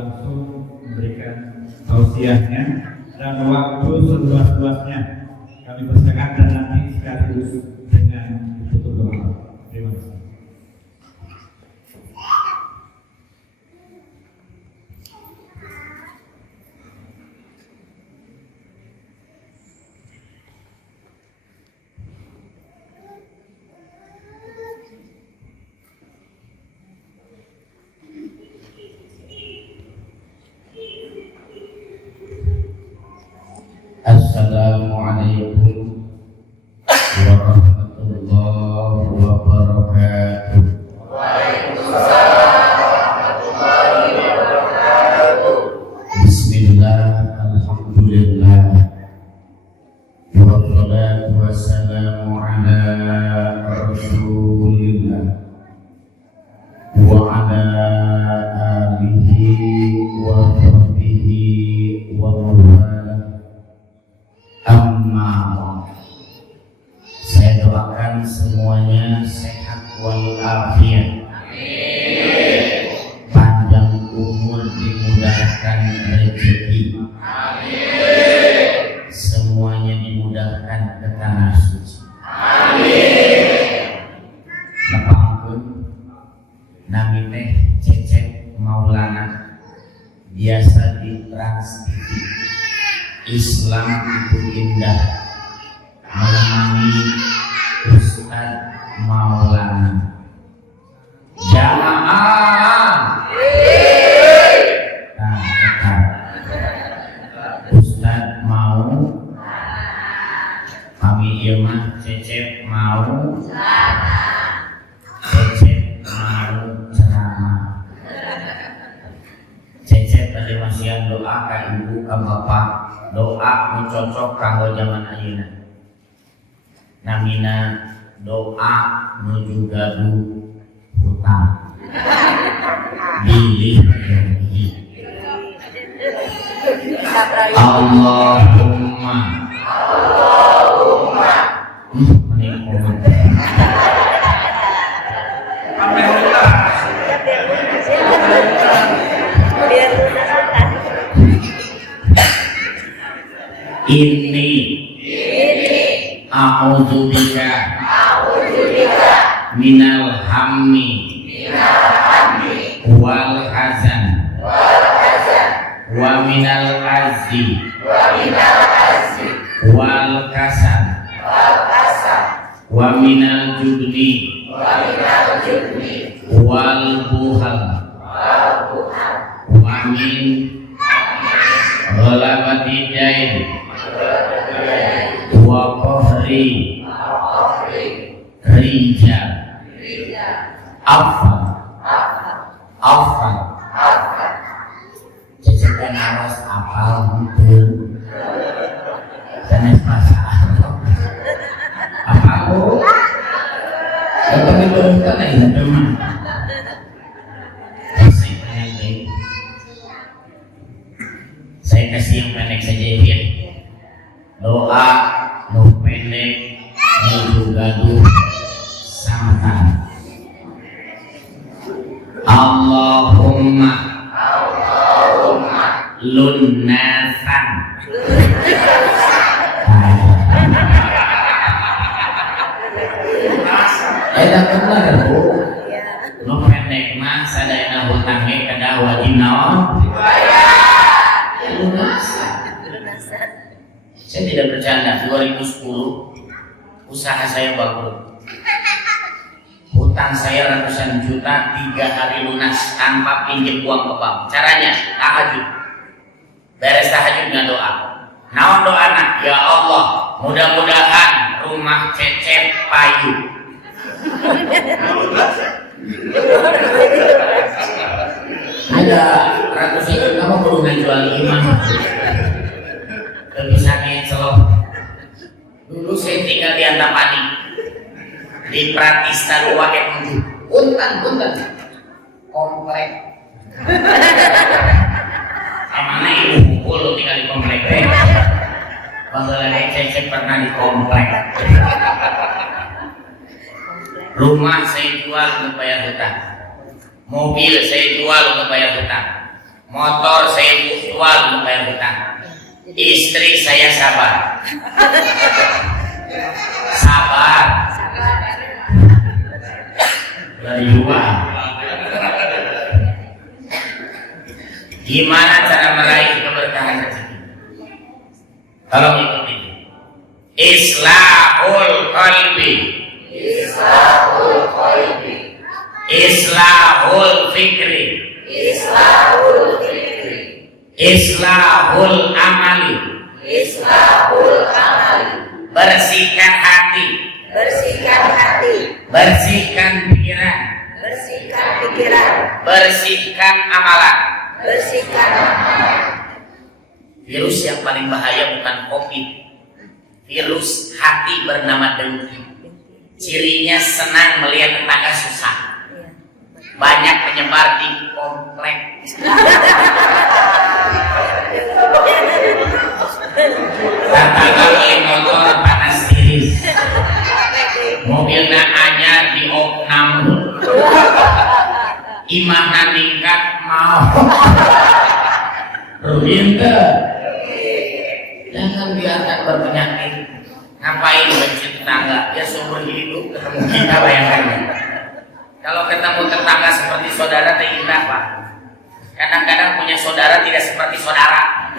langsung memberikan tausiahnya dan waktu seluas-luasnya kami persilakan dan nanti sekaligus dengan ditutup doa. Terima kasih. Assalamualaikum warahmatullahi wabarakatuh. Waalaikumsalam warahmatullahi wabarakatuh. Bismillah, alhamdulillah, wassalatu wassalamu ala rasulillah wa ala alihi wa sahbihi wa mawala. Amma, saya doakan semuanya sehat walafiat, panjang umur, dimudahkan rezeki, semuanya dimudahkan ke tanah suci. Nepangkeun nami teh Cecep Maulana, biasa di Trans TV. Islam itu indah, menemani Ustaz Maulana. Jamaah, Ustaz mau, kami ieu mah Cecep mau, Cecep mau ceramah. Cecep tadi masihan doa ka ibu ka bapak, doa nu cocok kanggo zaman ayeuna. Namina doa nuju gaduh hutang. Bilih janji. Allahumma mending komen. Ini a'udzubika minal hammi wal hazan wa minal azzi wal kasal wa minal jubni wal buhal wa min ghalabati dain wa qahri rijal afan Cecekan harus apal gitu sanes pasal apa aku itu kan ini teman saya kasih yang pendek saja ya. Doa nu pendek nu gaduh samatan. Allahumma lunnasan. Ada pernah kan bu? Nu pendek mah sadayana hutangnya kada wajib naon? Lunasan. Saya tidak bercanda. 2010 usaha saya bangkrut. Hutang saya ratusan juta, 3 hari lunas tanpa pinjam uang ke bank. Caranya tahajud. Beres tahajud dengan doa. Naon doana? Ya Allah, mudah-mudahan rumah Cecep payu. Ada ratusan juta mah kudu ngajual imah. Bisa ngecelok. Dulu saya tinggal di Antapani, di Pratista 2 punten komplek. Emangnya ibu kumpul tinggal di komplek deh. Bangga Cecep pernah di komplek. Rumah saya jual untuk bayar hutang, mobil saya jual untuk bayar hutang. Motor saya jual untuk bayar hutang. Istri saya sabar. Sabar. Dari jual. Gimana cara meraih keberkahan rezeki? Tolong ikuti. Islahul qalbi. Islahul qalbi. Islahul fikri. Islahul fikri. Islahul amali. Islahul amali. Bersihkan hati. Bersihkan hati. Bersihkan pikiran. Bersihkan pikiran. Bersihkan amalan. Bersihkan amalan. Virus yang paling bahaya bukan COVID. Virus hati bernama dengki. Cirinya senang melihat tetangga susah. Banyak menyebar di komplek. Tetangga beli motor panas tiris. Mobilnya anyar di oknam. Imahna ningkat mau. Ruginta. Jangan biarkan berpenyakit. Ngapain benci tetangga? Ya seumur hidup ketemu kita, bayangkan. Kalau ketemu tetangga seperti saudara, indah Pak. Kadang-kadang punya saudara tidak seperti saudara,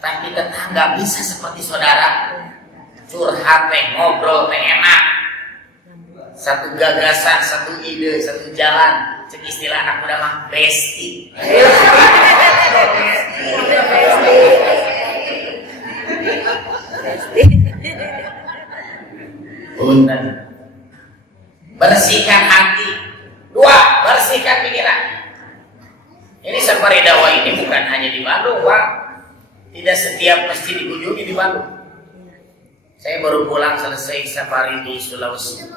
tapi tetangga bisa seperti saudara. Curhat teh, ngobrol teh enak. Satu gagasan, satu ide, satu jalan. Cek istilah anak muda mah besti. Punten. Bersihkan hati. 2, bersihkan pikiran. Ini safari dakwah ini bukan hanya di Bandung, Pak. Tidak setiap mesti dikunjungi di Bandung. Saya baru pulang selesai safari di Sulawesi,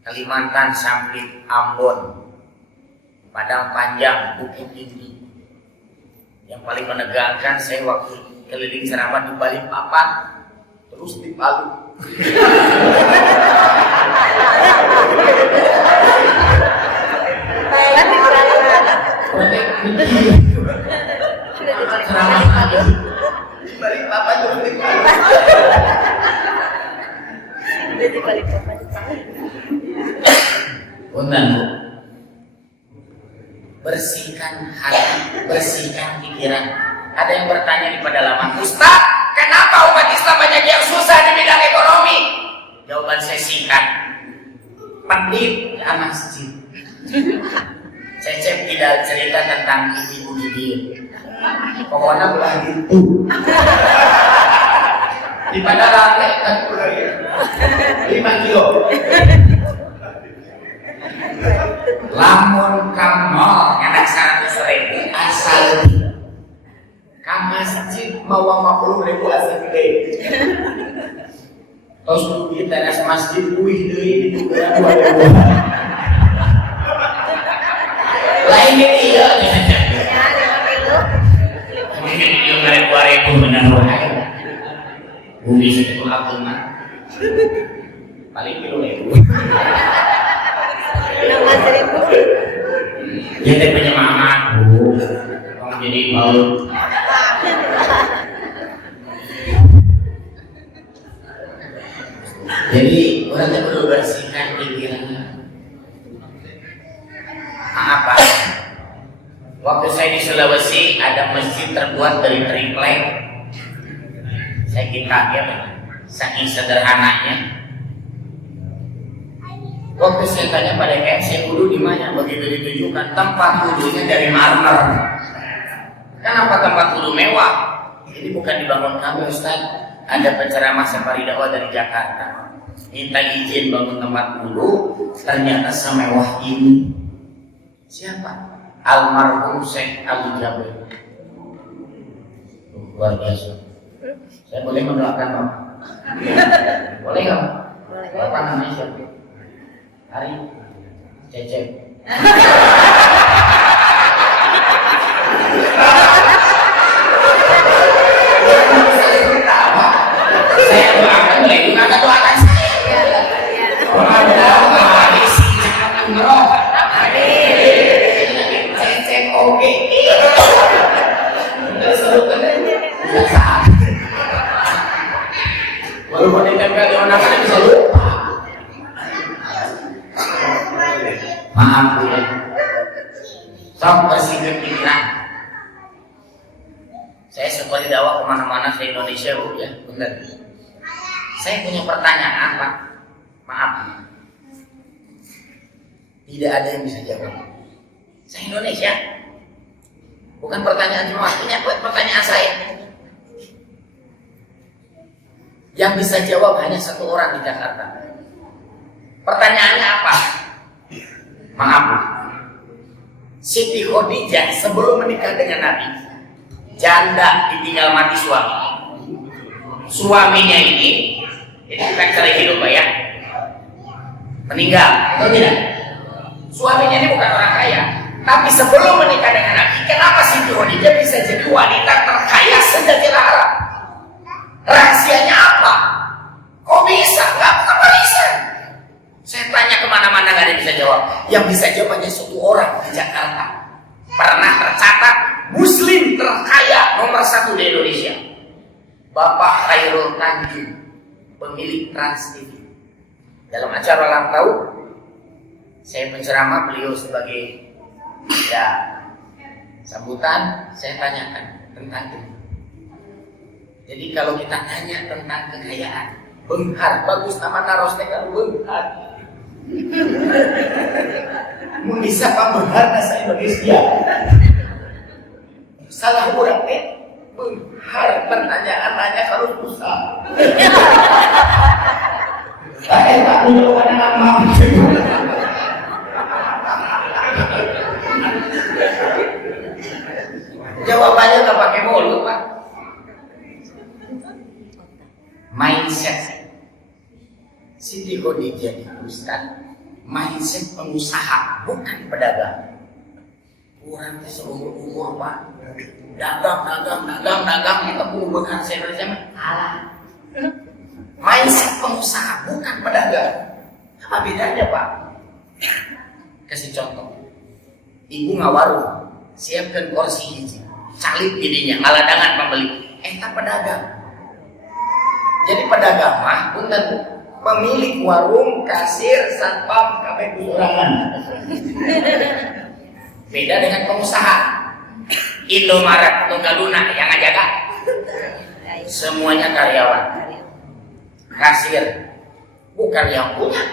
Kalimantan, Sampit, Ambon, Padang Panjang, Bukit Tinggi. Yang paling menegangkan saya waktu keliling ceramah di Balikpapan, terus di Palu. Ceramah lagi di Balikpapan terus di Palu. Punten, Bu. Bersihkan hati, bersihkan pikiran. Ada yang bertanya di pedalaman, Ustaz, kenapa umat Islam banyak yang susah di bidang ekonomi? Jawaban saya singkat, pendit ya masjid. Cecep tidak cerita tentang ibu dia. Pokoknya belah gitu. Di pedalaman kan 5 kilo. Lamun kamal enak 100.000 asal ke masjid mau 50.000 asal gede. Terus duit teras masjid kuih deui di juga 2.000. Lain dia mungkin dia ngarep 2.000 benar wae. Bumi segitu atunna. Paling kilo 1.000. Dia teh penyemangat, Bu. Kamu jadi mau. Jadi orang teh perlu bersihkan pikirannya. Apa? Waktu saya di Sulawesi ada masjid terbuat dari triplek. Saya kaget, saking sederhananya. Waktu saya tanya pada kayak saya wudu di mana, begitu ditujukan tempat wudunya dari marmer. Kenapa tempat wudu mewah? Ini bukan dibangun kami, Ustaz. Ada penceramah safari dakwah dari Jakarta. Minta izin bangun tempat wudu, ternyata semewah ini. Siapa? Almarhum Syekh Ali Jabir. Luar biasa. Saya boleh mendoakan Bapak? Boleh nggak? Bapak namanya siapa? Hari Cecep. Saya doakan, boleh juga Anda doakan saya. Mudah-mudahan isi cepat umroh. Cecep oke. Maaf ya. Sok bersihkan pikiran. Saya seperti dakwah kemana-mana di Indonesia Bu ya, benar. Saya punya pertanyaan Pak. Maaf. Tidak ada yang bisa jawab. Saya Indonesia. Bukan pertanyaan semua, ini pertanyaan saya. Yang bisa jawab hanya satu orang di Jakarta. Pertanyaannya apa? Maaf. Siti Khadijah sebelum menikah dengan Nabi, janda ditinggal mati suami. Suaminya ini bukan cerai hidup Pak ya, meninggal, atau tidak? Suaminya ini bukan orang kaya, tapi sebelum menikah dengan Nabi, kenapa Siti Khadijah bisa jadi wanita terkaya sejazirah Arab? Rahasianya apa? Kok bisa? Nggak bukan warisan. Saya tanya kemana-mana nggak ada yang bisa jawab. Yang bisa jawab hanya satu orang di Jakarta. Pernah tercatat Muslim terkaya nomor 1 di Indonesia, Bapak Khairul Tanjung, pemilik Trans TV. Dalam acara ulang tahun, saya penceramah, beliau sebagai ya sambutan, saya tanyakan tentang itu. Jadi kalau kita tanya tentang kekayaan, Benghar, bagus nama narosnya kan Benghar. Bisa Pak Benghar nasa Indonesia. Salah orang Benghar pertanyaan nanya kalau susah. Saya tak punya nama. Jawabannya nggak pakai mulut Pak. Mindset Siti Khadijah itu Ustaz, mindset pengusaha bukan pedagang. Kurang seumur umur Pak, dagang kita pun bukan saya kalah. Mindset pengusaha bukan pedagang. Apa bedanya Pak? Kasih contoh, ibu ngawarung, siapkan kursi hiji, calit jadinya, ngaladangan pembeli, tak pedagang. Jadi pedagang mah punten pemilik warung, kasir, satpam, kabeh kurangan. Beda dengan pengusaha. Indomaret, Tunggaluna yang ngajaga semuanya karyawan. Kasir bukan yang punya.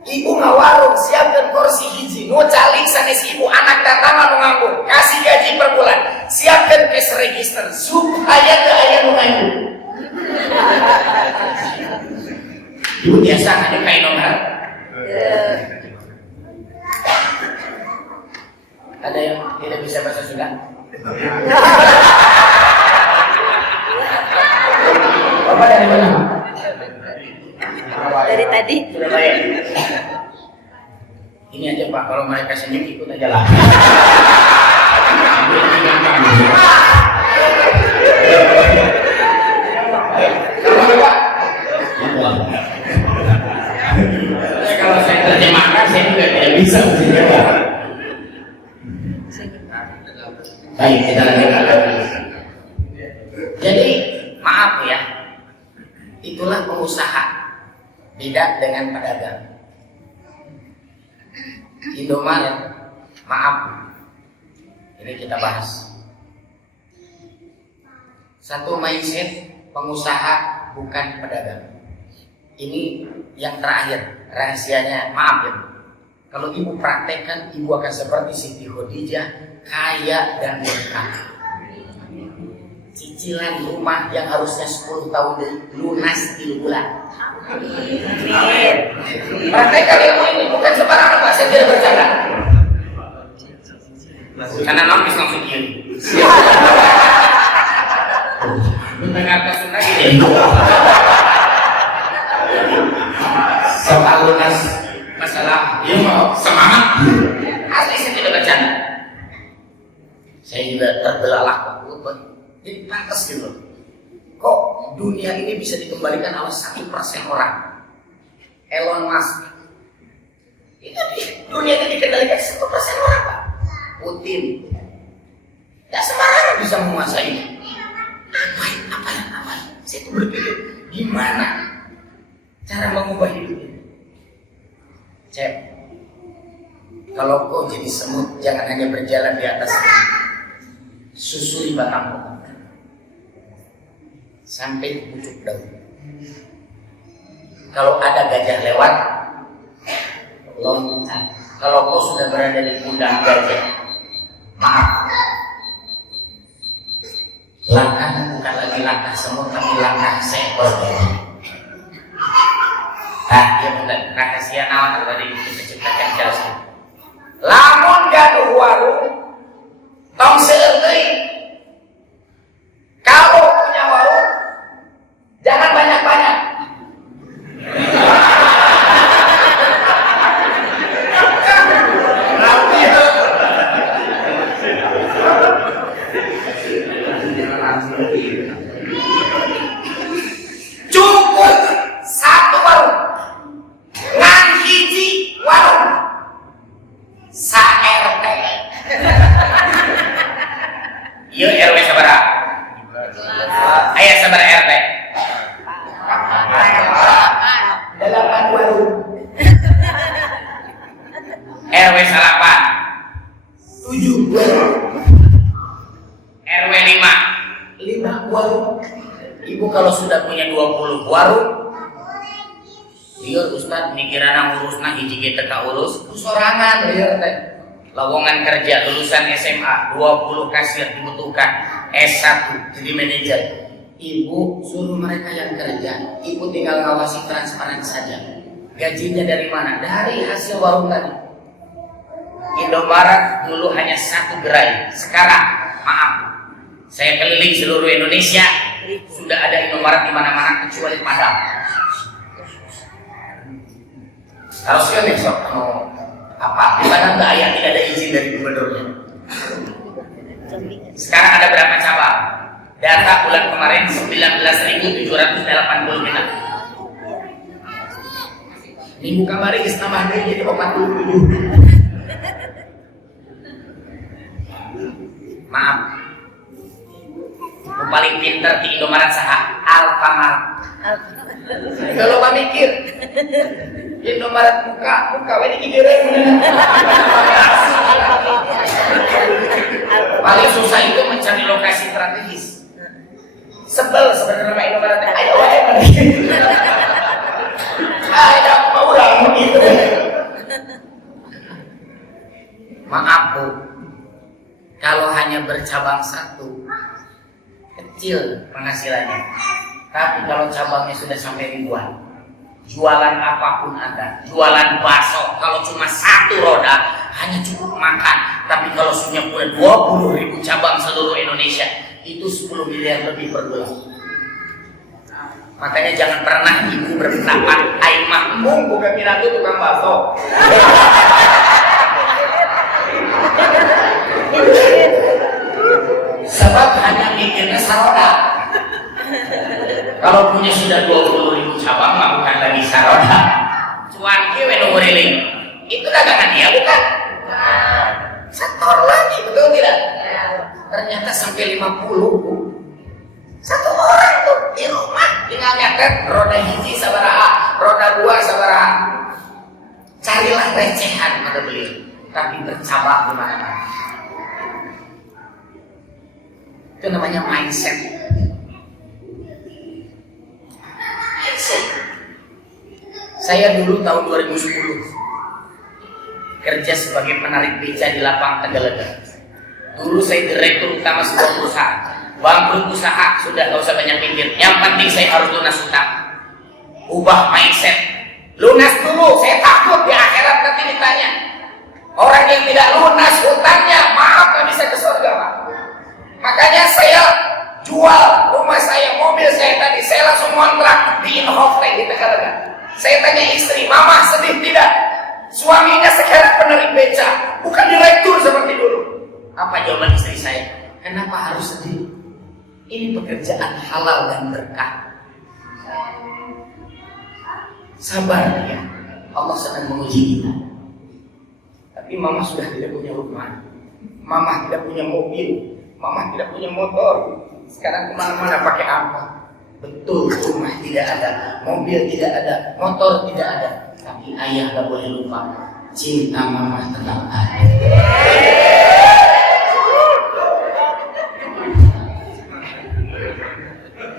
Ibu ngawarung, siapkan kursi hiji, nu calik sanes ibu anak datang nu nganggur, kasih gaji per bulan, siapkan cash register supaya teu aya nu nganggur. Ibu biasa ada kain nomor? Ada yang tidak bisa bahasa Sunda? Bapak dari mana? Dari tadi. Surabaya. Ini aja Pak, kalau mereka senyum ikut aja lah. Kalau saya terjemahkan, saya juga tidak bisa menjawab. Baik, kita lanjutkan. Jadi, maaf ya, itulah pengusaha, beda dengan pedagang. Indomaret, maaf, ini kita bahas. Satu mindset pengusaha bukan pedagang. Ini yang terakhir, rahasianya, maaf ya. Kalau ibu praktekkan, ibu akan seperti Siti Khadijah, kaya dan berkah. Cicilan rumah yang harusnya 10 tahun lunas di bulan. Amin. Praktekkan ilmu ini bukan sembarangan Pak, saya tidak bercanda. Karena nongis langsung kiri. Mendengar Sunda gini. Soal lunas masalah ya mau semangat. Asli saya tidak bercanda. Saya juga terbelalak Pak. Jadi pantas gitu. Kok dunia ini bisa dikembalikan oleh 1% orang? Elon Musk. Itu dunia ini dikendalikan 1% orang Pak. Putin. Tidak sembarangan bisa menguasai. Apa? Saya tuh berpikir gimana cara mengubah hidup ini. Cep, Kalau kau jadi semut, jangan hanya berjalan di atas susuri batang pohon sampai pucuk daun. Kalau ada gajah lewat, loncat. Kalau kau sudah berada di pundak gajah, maaf, langkah bukan lagi langkah semut, tapi langkah seekor gajah. Nah, dia bukan rahasia naon tadi diciptakan jelas. Lamun gaduh warung, tong seueur deui. Kalau punya warung, jangan banyak-banyak. Cukup satu warung, ngan hiji warung, sa RT. Ieu RW sabaraha? Aya sabaraha RT? 8 warung. RW 8 7 warung. RW 5 warung. Ibu kalau sudah punya 20 warung, lieur Ustad mikirana ngurusna hiji ge teu kaurus, sorangan lieur teh. Lowongan kerja lulusan SMA 20 kasir dibutuhkan, S1 jadi manajer. Ibu suruh mereka yang kerja, ibu tinggal ngawasi transparan saja. Gajinya dari mana? Dari hasil warung tadi. Indomaret dulu hanya 1 gerai, sekarang maaf, saya keliling seluruh Indonesia, sudah ada Indomaret di mana-mana kecuali Padang. Harusnya besok mau apa? Di Padang nggak tidak ada izin dari gubernurnya. Sekarang ada berapa cabang? Data bulan kemarin 19.780 kita. Minggu kemarin nambah jadi 47. Maaf. Yang paling pinter di Indomaret saha Alfamart. Kalau Pak mikir Indomaret buka ini digireng. Paling susah itu mencari lokasi strategis. Sebel sebenarnya Pak Indomaret. Ayo wae ada mau orang gitu. Maaf Bu, kalau hanya bercabang 1 kecil penghasilannya. Tapi kalau cabangnya sudah sampai ribuan, jualan apapun ada, jualan bakso kalau cuma 1 roda hanya cukup makan. Tapi kalau sudah punya 20.000 cabang seluruh Indonesia, itu 10 miliar lebih per bulan. Makanya jangan pernah ibu berpendapat ai makmum bukan minatu tukang bakso. Sebab hanya mikirnya saroda. Kalau punya sudah 20.000 cabang, mah bukan lagi saroda. Cuan kieu nu nguriling. Itu dagangan dia bukan? Setor lagi, betul tidak? Ternyata sampai 50. 1 orang tuh di rumah tinggal nyatet roda hiji sabaraha, roda 2 sabaraha. Carilah recehan pada beliau, tapi bercabang di mana-mana. Itu namanya mindset. Saya dulu tahun 2010 kerja sebagai penarik beca di Lapang Tegalega. Dulu saya direktur utama sebuah perusahaan. Bangkrut usaha sudah gak usah banyak mikir. Yang penting saya harus lunas hutang. Ubah mindset. Lunas dulu. Saya takut di akhirat nanti ditanya. Orang yang tidak lunas hutangnya, maaf gak bisa ke surga Pak. Makanya saya jual rumah saya, mobil saya tadi, saya langsung kontrak di Inhofe di Tegalega. Saya tanya istri, mama sedih tidak? Suaminya sekarang penarik beca, bukan direktur seperti dulu. Apa jawaban istri saya? Kenapa harus sedih? Ini pekerjaan halal dan berkah. Sabar ya, Allah sedang menguji kita. Tapi mama sudah tidak punya rumah, mama tidak punya mobil, mama tidak punya motor. Sekarang kemana-mana pakai apa? Betul, rumah tidak ada, mobil tidak ada, motor tidak ada. Tapi ayah gak boleh lupa. cinta mama tetap ada.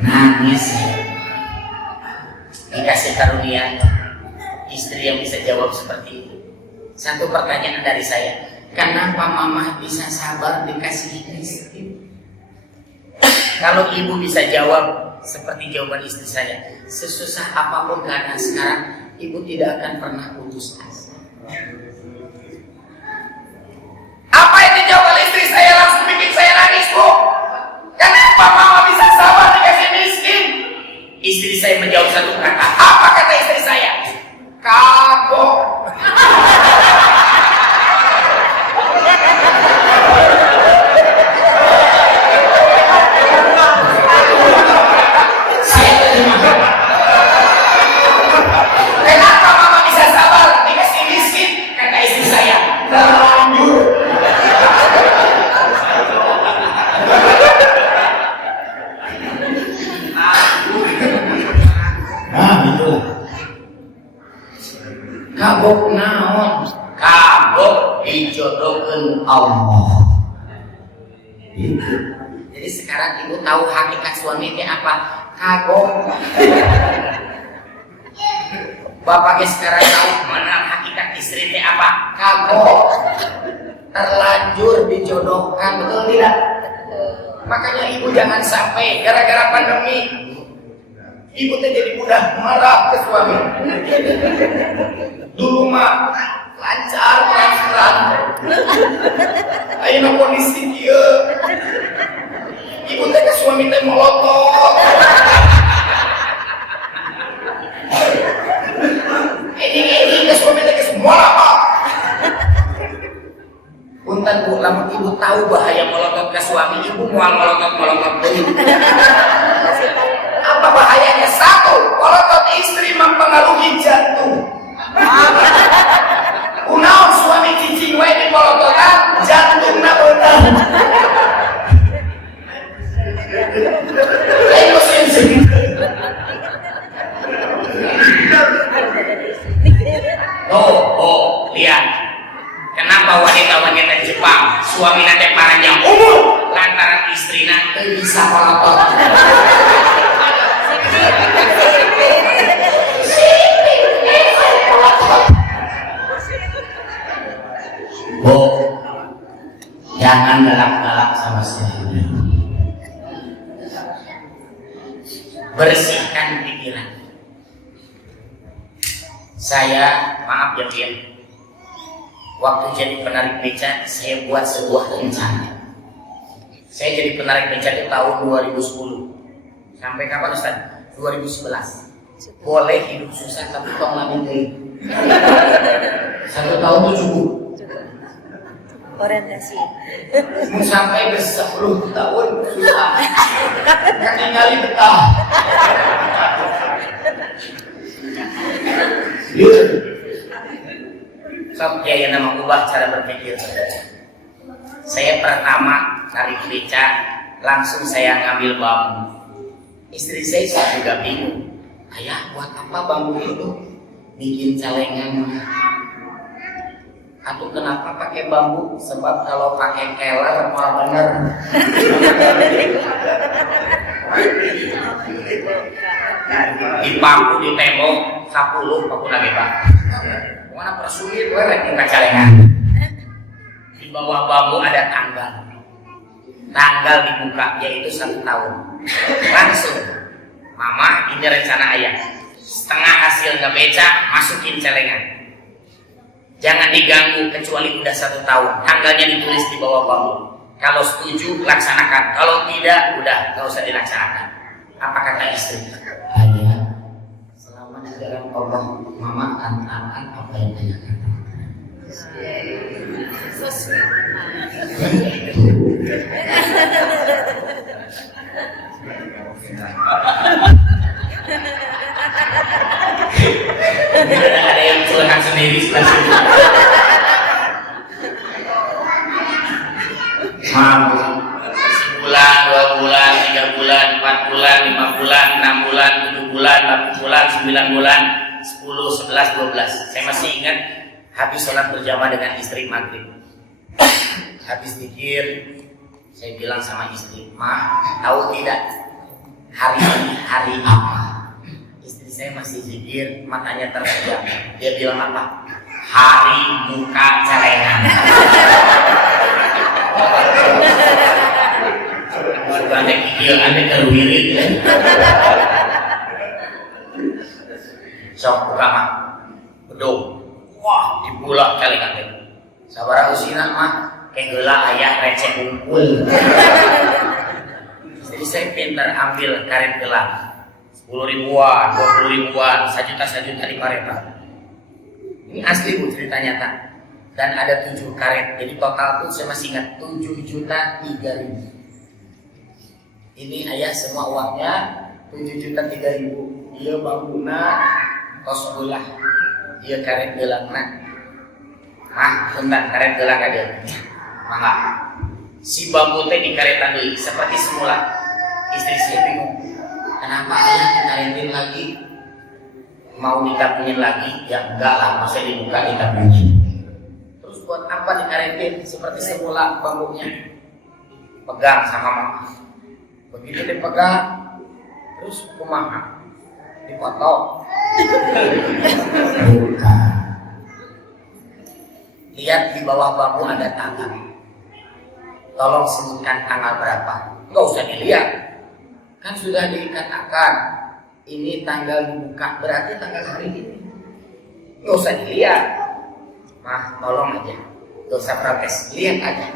Nangis dikasih karunia istri yang bisa jawab seperti itu. Satu pertanyaan dari saya, kenapa mama bisa sabar dikasih istri? Kalau ibu bisa jawab seperti jawaban istri saya, sesusah apapun keadaan sekarang, ibu tidak akan pernah putus asa. Apa yang dijawab oleh istri saya langsung bikin saya nangis, Bu. Kenapa mama bisa sabar dikasih miskin? Istri saya menjawab satu kata. Apa kata istri saya? Kagok. Saya terjemahkan. Kenapa mama bisa sabar dikasih miskin? Kata istri saya, terlanjur. Itulah. Kagok naon? Kagok dijodohkeun Allah. Itu. Jadi sekarang ibu tahu hakikat suami itu apa? Kagok. Bapaknya sekarang tahu mana hakikat istri itu apa? Kagok. Terlanjur dijodohkan, betul tidak? Makanya ibu jangan sampai gara-gara pandemi ibu teh jadi mudah marah ke suami. Dulu mah lancar transferan. Ayeuna kondisi kieu. Ibu teh ke suami teh molotot. Ini ke suami teh ke semua apa? Punten Bu, lamun ibu tahu bahaya molotot ke suami, ibu moal molotot deui. Apa bahayanya? Satu, molotot istri mempengaruhi jantung. Kunaon suami cicing wae di molototan, jantungna beunang. Ayo sih. Oh, lihat. Kenapa wanita-wanita Jepang suami nanti panjang umur lantaran istrina teu bisa molotot. Bu, jangan galak-galak sama suami. Bersihkan pikiran. Saya, maaf ya Bu ya, waktu jadi penarik beca, saya buat sebuah rencana. Saya jadi penarik beca itu tahun 2010. Sampai kapan Ustaz? 2011. Boleh hidup susah tapi tong lamin deui. 1 tahun 7 Orientasi. sampai ke 10 tahun susah. Ketinggali betah. Sok ya nama ubah cara berpikir. Saya pertama narik beca, langsung saya ngambil bambu. Istri saya juga bingung. Ayah, buat apa bambu itu? Bikin celengan. Atau kenapa pakai bambu? Sebab kalau pakai keler malah bener. Di bambu di tembok 10 paku lagi Pak. Mana persulit gue lagi celengan. Di bawah bambu ada tanggal. Tanggal dibuka yaitu 1 tahun. Langsung, Mama ini rencana ayah. Setengah hasil ngebeca masukin celengan. Jangan diganggu kecuali udah 1 tahun. Tanggalnya ditulis di bawah bambu. Kalau setuju laksanakan. Kalau tidak, udah nggak usah dilaksanakan. Apa kata istri? Ayah, selama di dalam Allah, Mama akan taat apa yang ayah katakan. Ada yang curhat sendiri seperti mampu sebulan, 2 bulan, 3 bulan, 4 bulan, 5 bulan, 6 bulan, 7 bulan, 8 bulan, 9 bulan, 10, 11, 12. Saya masih ingat Habis sholat berjamaah dengan istri maghrib, habis zikir, saya bilang sama istri, "Ma, tahu tidak hari ini hari apa?" Istri saya masih zikir, matanya terpejam. Dia bilang apa? "Hari buka celengan." Anda kikil, Anda terwirit ya. Sok buka mah, bedung. Wah, dibulak celengan teh. Sabaraha usina mah, kayak geula ayah receh unggul. Jadi saya pintar ambil karet gelang 10 ribuan, 20 ribuan, 1 juta di karetan. Ini asli bu, cerita nyata. Dan ada 7 karet, jadi total tuh saya masih ingat 7.003.000. Ini ayah semua uangnya 7.003.000. Iya bangguna, tos ulah, iya karet gelangna. Bentar, karet gelang ada. Mangga. Si bambu teh dikaretan deui seperti semula. Istri saya bingung. Kenapa ayah dikaretin lagi? Mau dikabungin lagi? Ya enggak lah, masa dibuka dikabungin. Terus buat apa dikaretin seperti semula bambunya? Pegang sama mama. Begitu dipegang, terus kumaha? Dipotong. Bukan. Lihat di bawah bambu ada tanggal. Tolong sebutkan tanggal berapa. Enggak usah dilihat. Kan sudah dikatakan ini tanggal dibuka, berarti tanggal hari ini. Enggak usah dilihat. Mah, tolong aja. Enggak usah protes, lihat aja.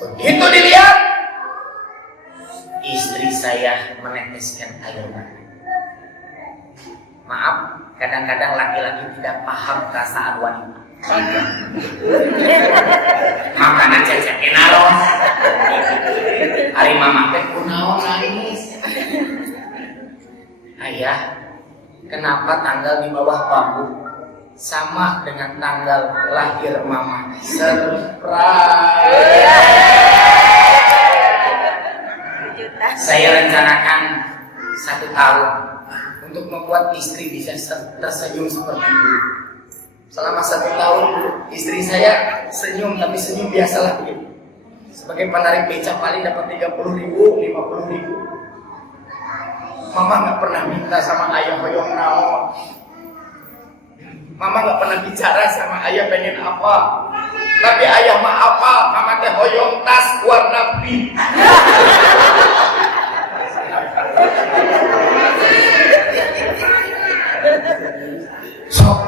Begitu dilihat, istri saya meneteskan air mata. Maaf, kadang-kadang laki-laki tidak paham perasaan wanita. Makanan cecekin naron. Hari mama teh kunaon nangis. Ayah, kenapa tanggal di bawah bambu sama dengan tanggal lahir mama? Surprise. Saya rencanakan 1 tahun untuk membuat istri bisa tersenyum seperti itu. Selama 1 tahun istri saya senyum, tapi senyum biasalah begitu. Sebagai penarik becak paling dapat 30.000, 50.000. Mama nggak pernah minta sama ayah hoyong naon. Mama nggak pernah bicara sama ayah pengen apa. Tapi ayah mah apa? Mama teh hoyong tas warna pink. Sok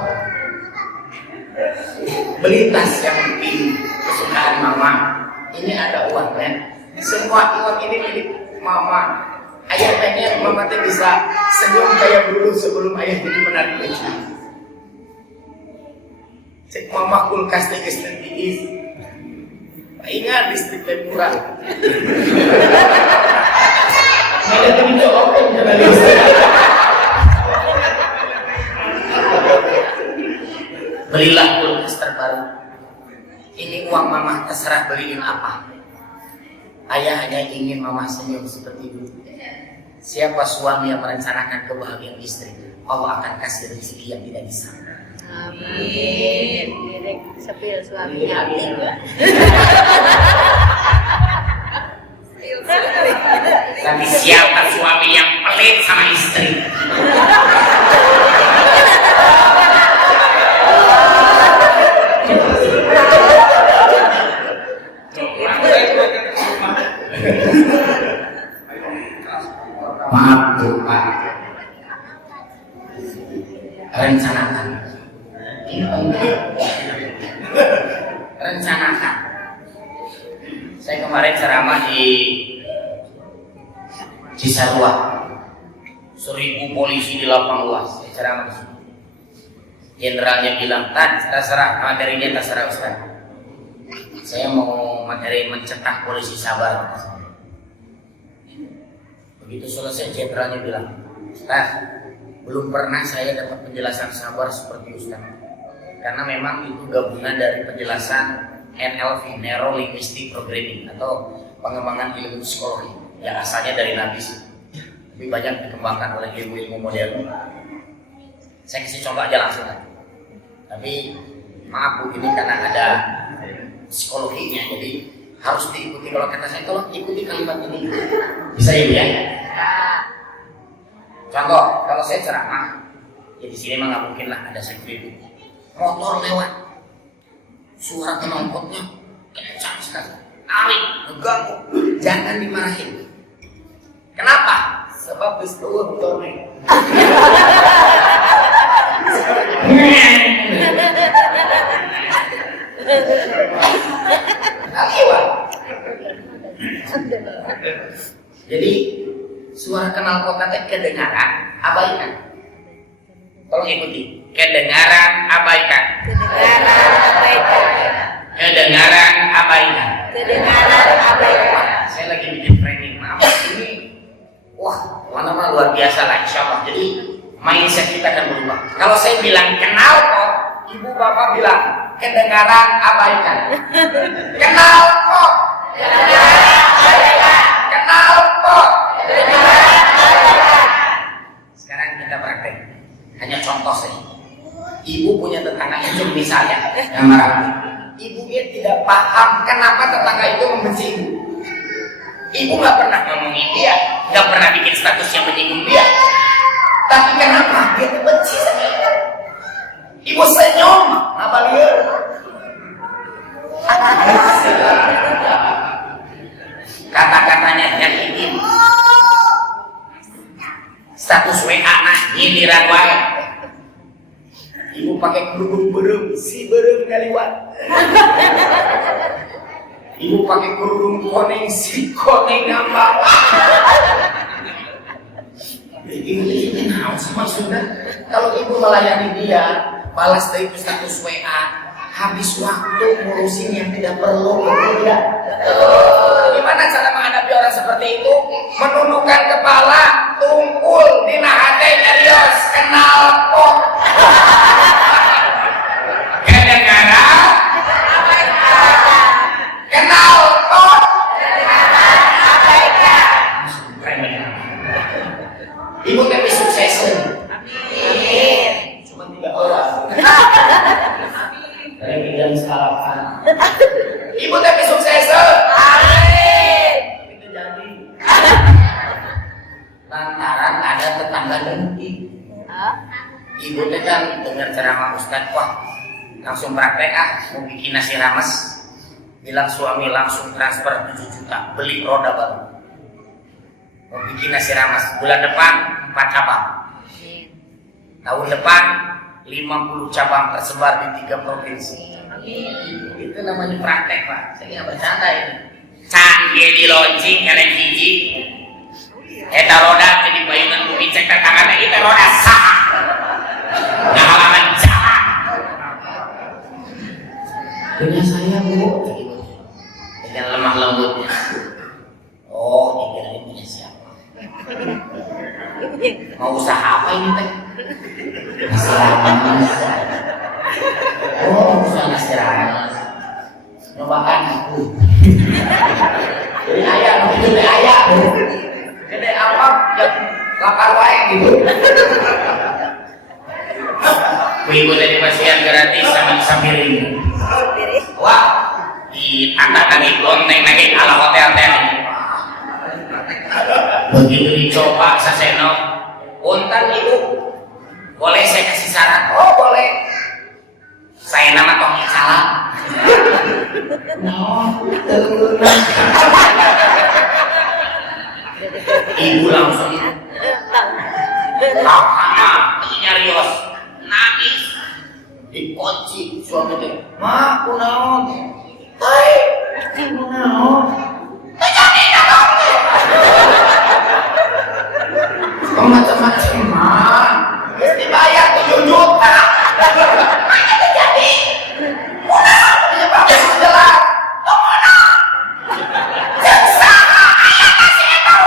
beli tas yang pink kesukaan mama. Ini ada uangnya. Semua uang ini milik mama. Ayah pengen mama teh bisa senyum kayak dulu sebelum ayah jadi penarik becak. Cek mama kulkas teh geus teu tiis. Ingat listrik teh murah. Ada video open jalan listrik. Belilah kulkas terbaru. Ini uang mama, terserah beliin apa. Ayah hanya ingin mama senyum seperti itu. Siapa suami yang merencanakan kebahagiaan istri, Allah akan kasih rezeki yang tidak disangka. Amin. Direk sepil suaminya. Tapi siapa suami yang pelit sama istri? Maaf Bu Pak, rencanakan. Rencanakan. Saya kemarin ceramah di Cisarua, 1.000 polisi di lapang luas. Saya ceramah di sini. Jenderalnya bilang, terserah materinya, terserah Ustaz. Saya mau materi mencetak polisi sabar. Begitu selesai, jenderalnya bilang, Ustaz, belum pernah saya dapat penjelasan sabar seperti Ustaz. Karena memang itu gabungan dari penjelasan NLP, Neuro Linguistic Programming, atau pengembangan ilmu psikologi yang asalnya dari Nabi, tapi banyak dikembangkan oleh ilmu-ilmu modern. Saya kasih contoh aja langsung kan. Tapi Maaf Bu, ini karena ada psikologinya, jadi harus diikuti. Kalau kata saya, tolong ikuti kalimat ini. Bisa ya Bu ya? Contoh, kalau saya ceramah, ya di sini mah nggak mungkin lah ada security. Motor lewat, suara knalpotnya kencang sekali, tarik, ngeganggu, jangan dimarahin. Kenapa? Sebab bis turun motornya. Jadi suara knalpot nanti kedengaran, abaikan. Tolong ikuti. Kedengaran, abaikan. Kedengaran abaikan. Kedengaran, abaikan. Kedengaran abaikan. Saya lagi bikin training. Maaf ini, wah, mana-mana luar biasa lah, insya Allah. Jadi mindset kita akan berubah. Kalau saya bilang knalpot, ibu bapak bilang kedengaran, abaikan. Knalpot. Knalpot. Sekarang kita praktek. Hanya contoh saja. Ibu punya tetangga itu misalnya yang marah. Ibu dia tidak paham kenapa tetangga itu membenci ibu. Ibu nggak pernah ngomongin dia, nggak pernah bikin status yang menyinggung dia. Tapi kenapa dia tuh benci sama ibu? Ibu senyum, apa dia? Kata-katanya yang ingin status WA nah nyindiran wae. Ibu pakai kerudung berem, si berem ngaliwat. Ibu pakai kerudung koneng, si koneng ngambang. Ini harus maksudnya kalau ibu melayani dia, balas dari status WA, habis waktu ngurusin yang tidak perlu dia. Gimana cara menghadapi orang seperti itu? Menundukkan kepala, tungkul, dinahate nyarios, kenal kok. Kedengaran, kenal kok. Ibu tapi suksesin. Amin. Cuma 3 orang. Dari bidang sekarang. Ibu tapi suksesin. Amin. Itu jadi. Lantaran ada tetangga dengki. Ibu teh kan dengar ceramah Ustaz, wah langsung praktek mau bikin nasi rames. Bilang suami langsung transfer 7 juta beli roda baru. Mau bikin nasi rames bulan depan 4 cabang. Tahun depan 50 cabang tersebar di 3 provinsi. Itu namanya praktek Pak. Saya nggak bercanda ini. Canggih di launching kalian hiji. Eta roda jadi bayunan bumi cek tangannya itu roda sah. Nah halaman jalan. Punya saya Bu. Dengan lemah lembutnya. Oh, dikirain punya siapa? Mau usaha apa ini teh? Nasi rames. Oh, usaha nasi rames. Nyobakan aku. Jadi ayam, begitu deh ayam. Gede apa? Yang lapar wae gitu. Ibu tadi pasien gratis sama sambiring. Wah, di angkatan itu neng neng ala hotel teh. Begitu dicoba saseno, punten ibu, boleh saya kasih saran? Oh boleh. Saya nama Tommy Salah. Ibu langsung nyarios, nangis, dikunci suaminya. Ma, kunaon? Hai, kunaon? Terjadi dalam. Macam-macam mah, dibayar 7 juta. Mana terjadi? Kunaon penyebabnya jelas. Kunaon? Jaksa, ayah kasih itu.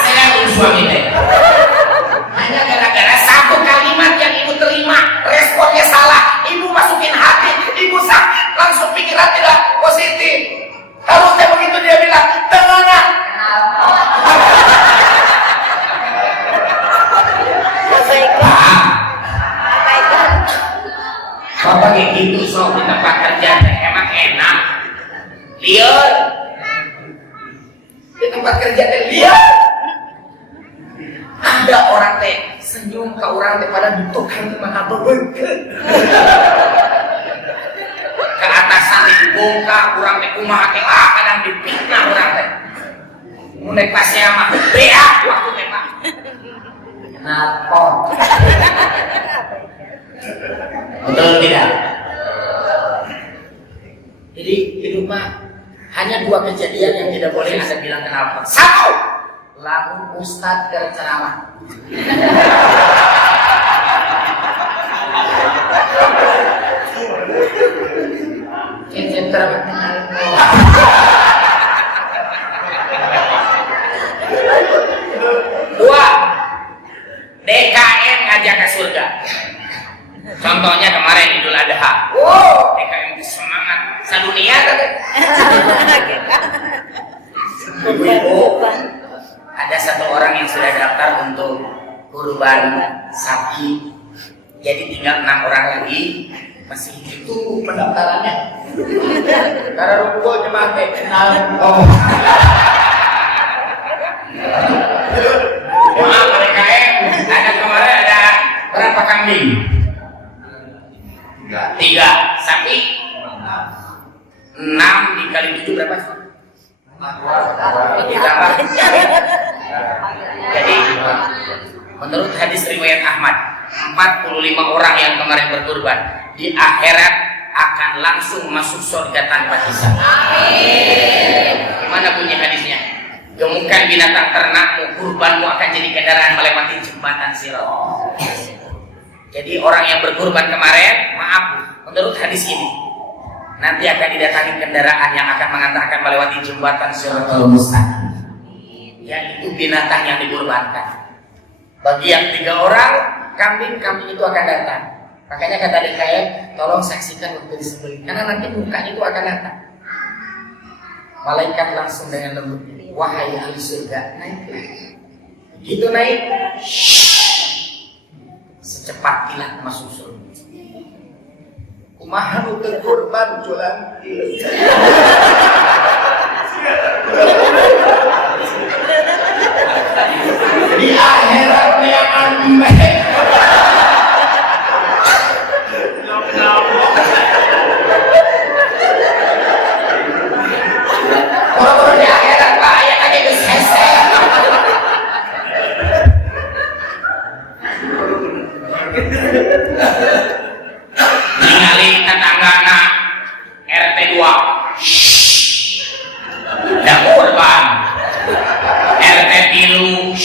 Saya suami deh. Hanya gara-gara satu kalimat yang ibu terima, responnya salah, ibu masukin hati, ibu sakit, langsung pikiran tidak positif. Harusnya begitu dia bilang, tenang. Bapak kayak gitu sok di tempat kerja teh emang enak. Liar. Di tempat kerja teh liar. Ada orang teh senyum ke orang teh pada dutukan mah bebeungkeun. Ke atasan dibongkar urang teh kumaha teh kadang dipitnah urang teh. Mun naik pasnya mah beak waktu teh Pak. Napot. Betul tidak? Jadi hidup mah hanya dua kejadian yang tidak boleh Anda bilang kenapa. Satu, lamun ustad berceramah. Kecet ceramah. Dua, DKM ngajak ke surga. Contohnya kemarin Idul Adha. Wow, DKM itu semangat sadunia tadi. Ibu, ada satu orang yang sudah daftar untuk kurban sapi. Jadi tinggal 6 orang lagi. Masih itu pendaftarannya. Karena ruko jemaah kenal. Oh. Maaf DKM, ada kemarin ada berapa kambing? 3 sapi 6 dikali 7 berapa sih? Ditambah. Jadi menurut hadis riwayat Ahmad 45 orang yang kemarin berkurban di akhirat akan langsung masuk surga tanpa hisab. Gimana bunyi hadisnya? Gemukan binatang ternakmu, kurbanmu akan jadi kendaraan melewati jembatan Sirat. Jadi orang yang berkurban kemarin, maaf, menurut hadis ini nanti akan didatangi kendaraan yang akan mengantarkan melewati jembatan Siratal Mustaqim, yaitu binatang yang dikurbankan. Bagi yang 3 orang, kambing itu akan datang. Makanya kata DKM, tolong saksikan waktu disembelih, karena nanti mukanya itu akan datang. Malaikat langsung dengan lembut, wahai ahli surga, naiklah. Begitu naik, secepat kilat masuk surga. Kumaha nu teu kurban jualan. Di akhirat yang ameh. Orang-orang di akhirat Pak, ayat aja geus hese. Ningali tetanggana RT 2 da kurban, RT 3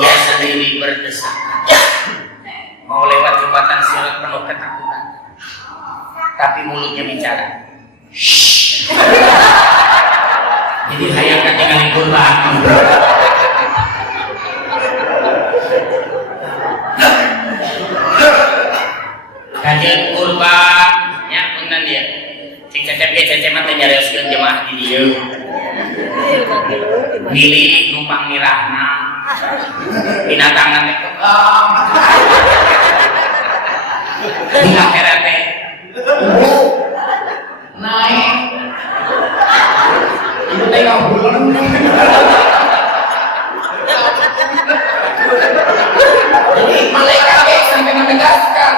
dia sendiri berdesakan mau lewat jembatan Sirat penuh ketakutan, tapi mulutnya bicara. Jadi hayangkan tinggal kurban. Kajian kurban nya punten dia. Cing cecep ge cecep mah teh nyarioskeun jemaah di dieu. Milih numpang mirahna. Binatangna teh kekang. Di akhirat teh naik. Ibu teh ngabuleng. Jadi malaikat sampai menegaskan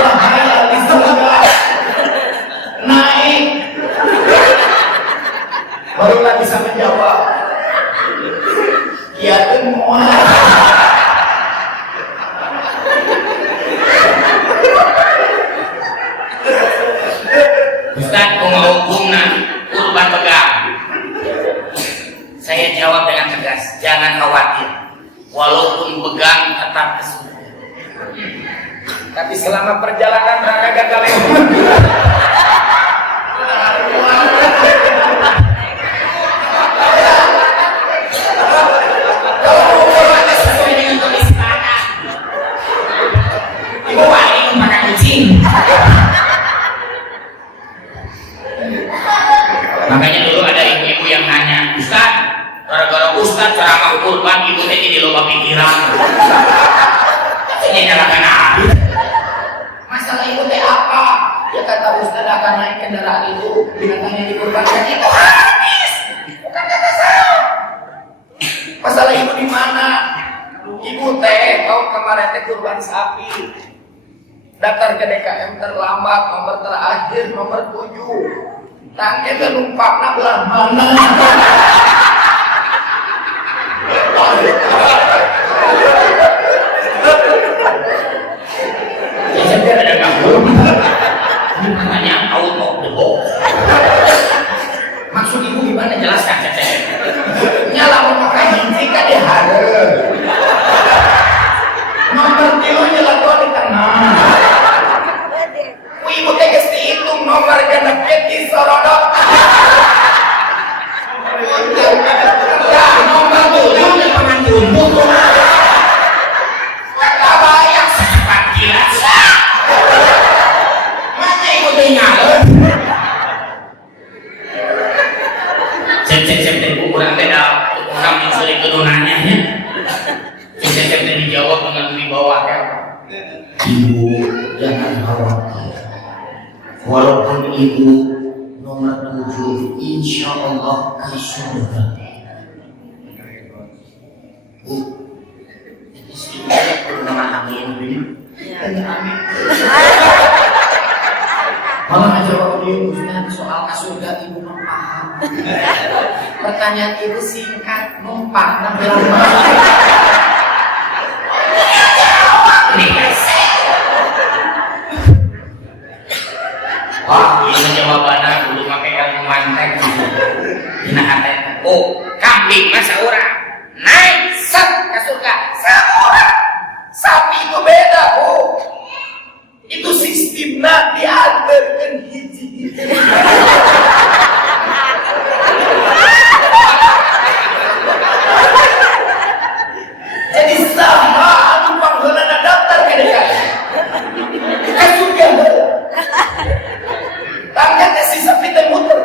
wahai ahli surga, naik. Barulah bisa menjawab, ya semua. Ustaz, kumaha hukumna kurban begang? Saya jawab dengan tegas, jangan khawatir. Walaupun begang tetap ke surga. Tapi selama perjalanan rangga gagal kalau hukumannya sesuai dengan tulis tangan, ibu wali makan kucing. Makanya dulu ada ibu-ibu yang nanya, Ustaz, gara-gara Ustaz ceramah kurban ibu teh jadi loba pikiran. Ini nyalakan habis. Daftar ke DKM terlambat, nomor terakhir, nomor 7. Tangke numpakna belah mana? Saya ada ngabur. Namanya out of the box. Maksud ibu gimana? Jelaskan saya. Nyala memakai hiji kan di hari. Nomor tilu nyelakon di tengah. Ibu tegas dihitung nomor genep di sorodot. Ya nomor 7 nya pengantin butuh. Tak bayang secepat kilat. Mana ibu tinggal? Cek ibu kurang beda. Orang mencuri kedonannya ya. Cek dijawab dengan wibawa ya. Ibu jangan khawatir. Walaupun ibu nomor 7, insya Allah ke surga. Bu, istrinya perlu nama amin. Amin. Kalau ngejawab dia Ustaz soal ke surga ibu paham. Pertanyaan ibu singkat, numpang berapa? Wah, ini jawabannya dulu pakai ilmu mantek. Ini hati. Oh, kambing masa orang naik set ke surga. Seorang sapi itu beda, Bu. Itu sistemnya diantarkan hiji. Jadi sama anu panggilan daftar ke DKM. Ke surga. Tangkatnya si sapi muter.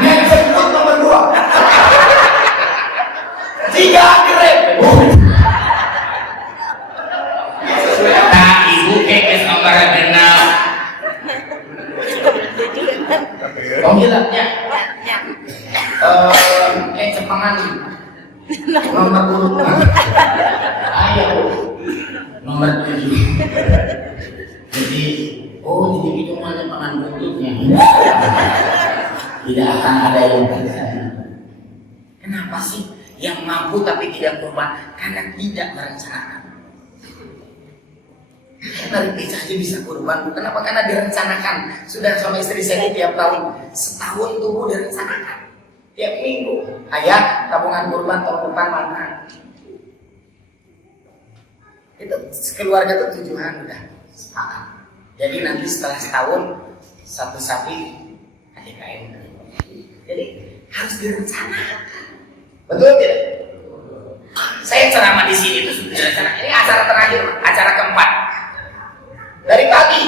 Yang sebut nomor 2. 3 grab. Nah, ibu kekes nomor 6. Panggilannya cepangan nomor 10. Ayo nomor 7. Jadi jadi hitungannya pangan buntutnya. Tidak akan ada yang bisa. Kenapa sih yang mampu tapi tidak kurban? Karena tidak merencanakan. Dari pizza aja bisa kurban. Kenapa? Karena direncanakan. Sudah sama istri saya tiap tahun setahun tunggu direncanakan. Tiap minggu, ayah tabungan kurban tahun depan mana? Itu keluarga itu tujuan udah sepakat. Jadi nanti setelah setahun 1 sapi DKM. Jadi harus direncanakan. Betul tidak? Saya ceramah di sini itu sudah direncanakan. Ini acara terakhir, acara keempat. Dari pagi.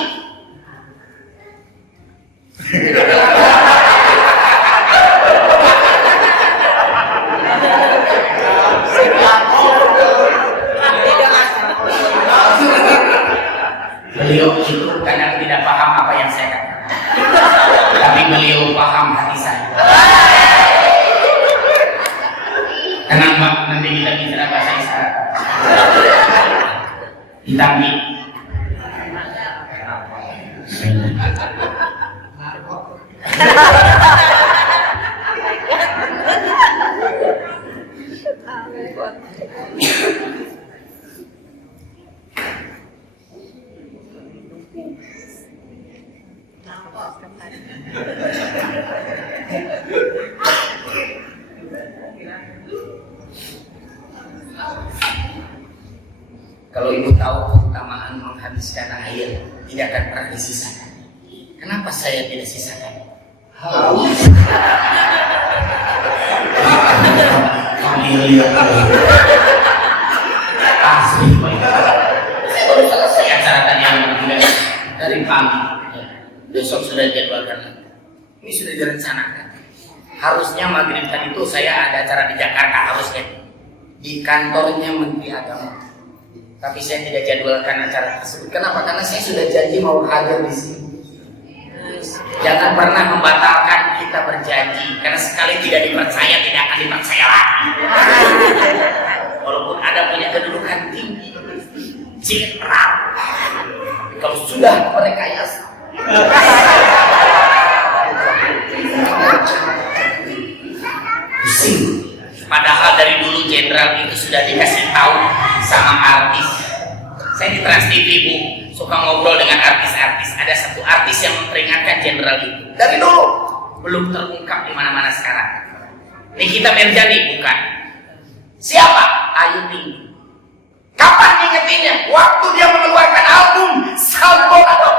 Beliau itu kadang tidak paham apa yang saya katakan, tapi beliau paham hati saya. Kenapa nanti kita bicara bahasa isyarat? Ditambi. Kalau ibu tahu keutamaan menghabiskan air tidak akan pernah disisakan. Kenapa saya tidak sisakan? Haus. Asli baik. Saya baru selesai acara tadi yang dari pagi. Besok sudah jadwalkan. Ini sudah direncanakan. Harusnya maghrib tadi itu saya ada acara di Jakarta harusnya di kantornya Menteri Agama. Tapi saya tidak jadwalkan acara tersebut. Kenapa? Karena saya sudah janji mau hadir di sini. Jangan pernah membatalkan kita berjanji. Karena sekali tidak dipercaya, tidak akan dipercaya lagi. Walaupun ada punya kedudukan tinggi, jenderal, Kalau sudah merekayasa, pusing. Padahal dari dulu jenderal itu sudah dikasih tahu sama artis. Saya di Trans TV, Bu, suka ngobrol dengan artis-artis. Ada satu artis yang memperingatkan jenderal itu. Dari dulu belum terungkap di mana-mana sekarang. Nikita Mirjani bukan. Siapa? Ayu Ting. Kapan ingetinnya? Waktu dia mengeluarkan album Salborado.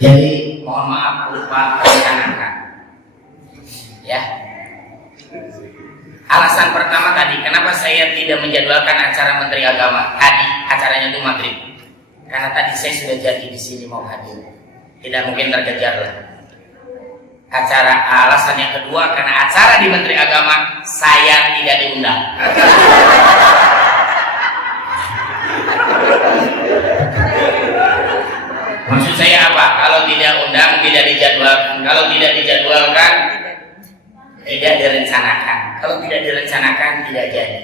Jadi mohon maaf lupa rencanakan. Ya. Alasan pertama tadi, kenapa saya tidak menjadwalkan acara Menteri Agama tadi, acaranya itu maghrib. Karena tadi saya sudah janji di sini mau hadir. Tidak mungkin terkejar lah. Alasan yang kedua, karena acara di Menteri Agama saya tidak diundang. Maksud saya apa? Kalau tidak undang, tidak dijadwalkan. Kalau tidak dijadwalkan, tidak direncanakan. Kalau tidak direncanakan, tidak jadi.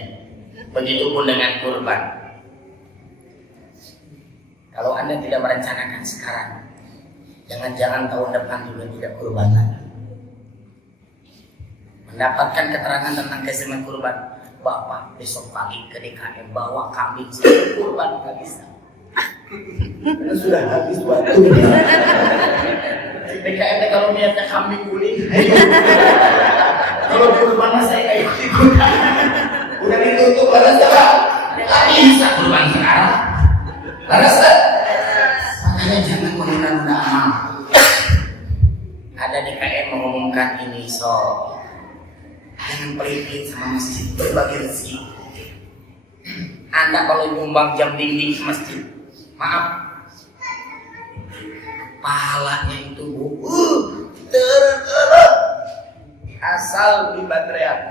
Begitupun dengan kurban. Kalau Anda tidak merencanakan sekarang, jangan-jangan tahun depan juga tidak kurban lagi. Mendapatkan keterangan tentang keistimewaan kurban, Bapak besok pagi ke DKM bawa kambing kurban, nggak bisa. Karena sudah habis waktu. DKM kalau niatnya kambing guling, kalau kurban saya ikut. Udah ditutup barang nggak bisa kurban sekarang. Laras, makanya jangan menunda-nunda amal. Ada DKM mengumumkan ini, so jangan pelit-pelit sama masjid, berbagi rezeki. Anda kalau nyumbang jam dinding ke masjid, maaf, pahalanya itu terus asal di baterai.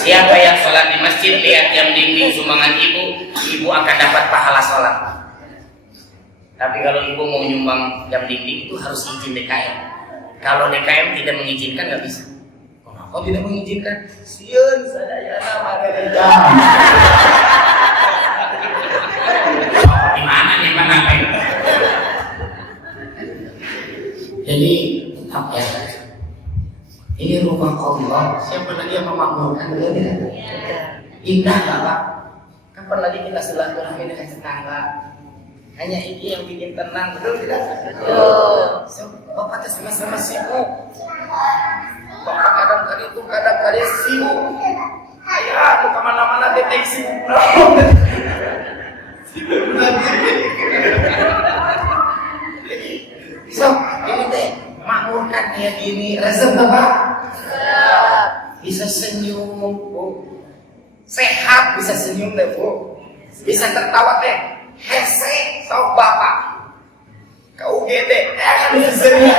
Siapa yang sholat di masjid lihat jam dinding sumbangan ibu akan dapat pahala sholat. Tapi kalau ibu mau nyumbang jam dinding itu harus izin DKM. Kalau DKM tidak mengizinkan nggak bisa. Kok tidak mengizinkan? Sieun sadaya nama dari jam. Gimana nih Pak Nape? Jadi tetap ya. Ini rumah Allah. Siapa lagi yang memakmurkan beliau? Indah nggak Pak? Kapan lagi kita silaturahmi dengan tetangga? Hanya ini yang bikin tenang, betul tidak? Betul. Bapak sama-sama sibuk. Bapak kadang-kadang sibuk. Ayah, lu kemana-mana detek sibuk. So, ini teh makmurkan kayak gini, resep Bapak. Bisa senyum, Bu. Sehat bisa senyum deh, Bu. Bisa tertawa teh. Hese, tau Bapak. Kau gede, bisa senyum.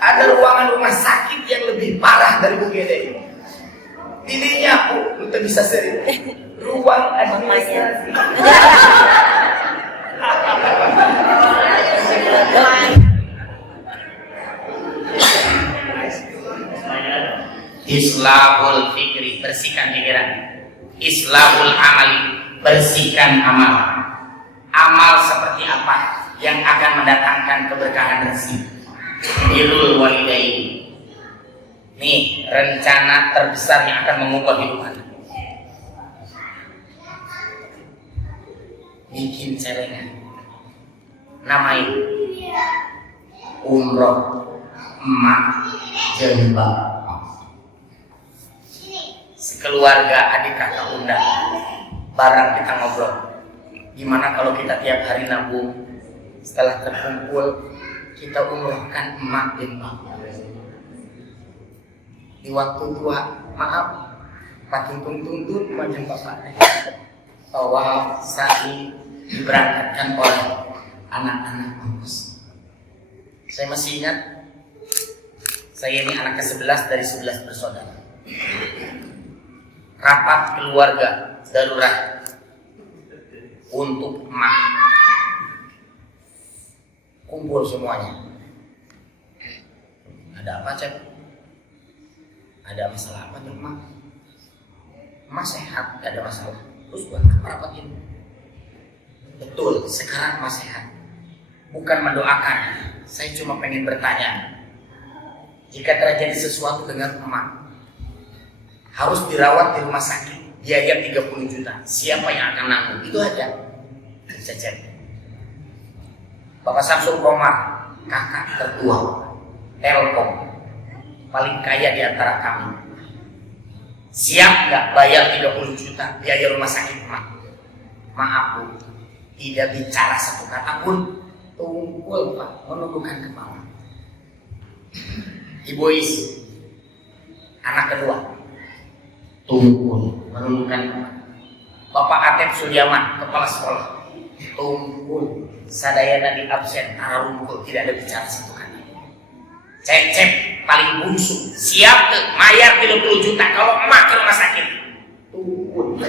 Ada ruangan rumah sakit yang lebih parah dari UGD. Dirinya lu tak bisa sering. Ruang administrasi. Islahul fikri, bersihkan pikiran. Islahul amali, bersihkan amal. Amal seperti apa yang akan mendatangkan keberkahan rezeki? Birrul walidain. Nih rencana terbesar yang akan mengubah hidup Anda. Bikin celengan, namain umroh emak jemba. Sekeluarga adik kakak undang, barang kita ngobrol. Gimana kalau kita tiap hari nabung, setelah terkumpul kita umrohkan emak dan bapak. Di waktu tua, maaf, pakai tuntun macam bapak. tawaf, sa'i diberangkatkan oleh anak-anak kampus. Saya masih ingat, saya ini anak ke-11 dari 11 bersaudara. Rapat keluarga darurat untuk emak. Kumpul semuanya. Ada apa, Cep? Ada masalah apa tuh, emak? Emak sehat, gak ada masalah. Terus buat apa rapat ini? Betul, sekarang emak sehat. Bukan mendoakan, saya cuma pengen bertanya. Jika terjadi sesuatu dengan emak, harus dirawat di rumah sakit, biaya 30 juta. Siapa yang akan nanggung? Itu aja. Cecep. Bapak Samsul Komar, kakak tertua Telkom, paling kaya di antara kami. Siap nggak bayar 30 juta biaya rumah sakit emak? Maaf Bu, tidak bicara satu kata pun, tumpul Pak, menundukkan kepala. Ibu Is, anak kedua, tumpul, menundukkan kepala. Bapak Atep Sudiaman, kepala sekolah, tumpul. Sadayana di absen, arungkul, tidak ada bicara satu kata. Cecep, paling bungsu, siap tuh, mayar 30 juta kalau emak ke rumah sakit. Tumpul.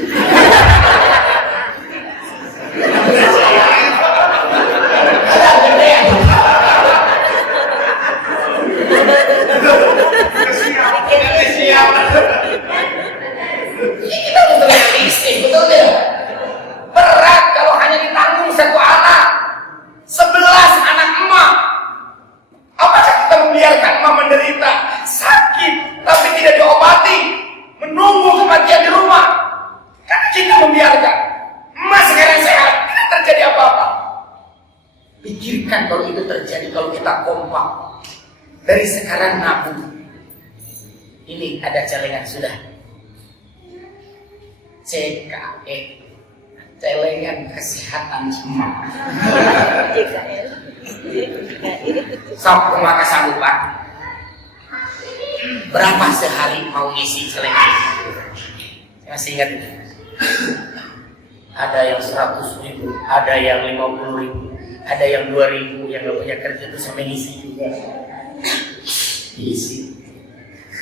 Kita butuh realistis, betul tidak? Berat kalau hanya ditanggung satu anak, 11 anak emak. Apakah kita membiarkan emak menderita, sakit, tapi tidak diobati, menunggu kematian di rumah? Karena kita membiarkan emak sekarang sehat, tidak terjadi apa-apa. Pikirkan kalau itu terjadi, kalau kita kompak dari sekarang nabung. Ini ada celengan sudah. CKE, celengan kesehatan emak. Sok emak kesanggupan. Berapa sehari mau ngisi celengan? Saya masih ingat itu. Ada yang 100.000, ada yang 50.000, ada yang 2.000, yang gak punya kerja itu sampai ngisi juga. Diisi.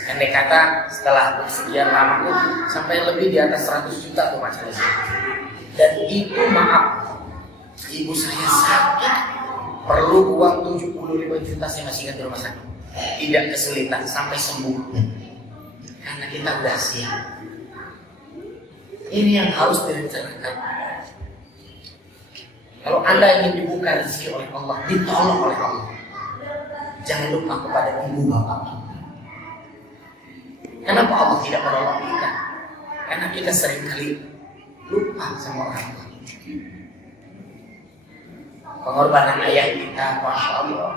Andai kata setelah sekian lama tuh sampai lebih di atas 100 juta tuh masalahnya. Dan itu maaf, ibu saya sakit, perlu uang 75 juta, saya masih ingat di rumah sakit. Tidak kesulitan sampai sembuh. Karena kita udah siap. Ini yang harus direncanakan. Kalau Anda ingin dibuka rezeki oleh Allah, ditolong oleh Allah, jangan lupa kepada ibu bapak kita. Kenapa Allah tidak menolong kita? Karena kita seringkali lupa sama orang tua. Pengorbanan ayah kita, Masya Allah.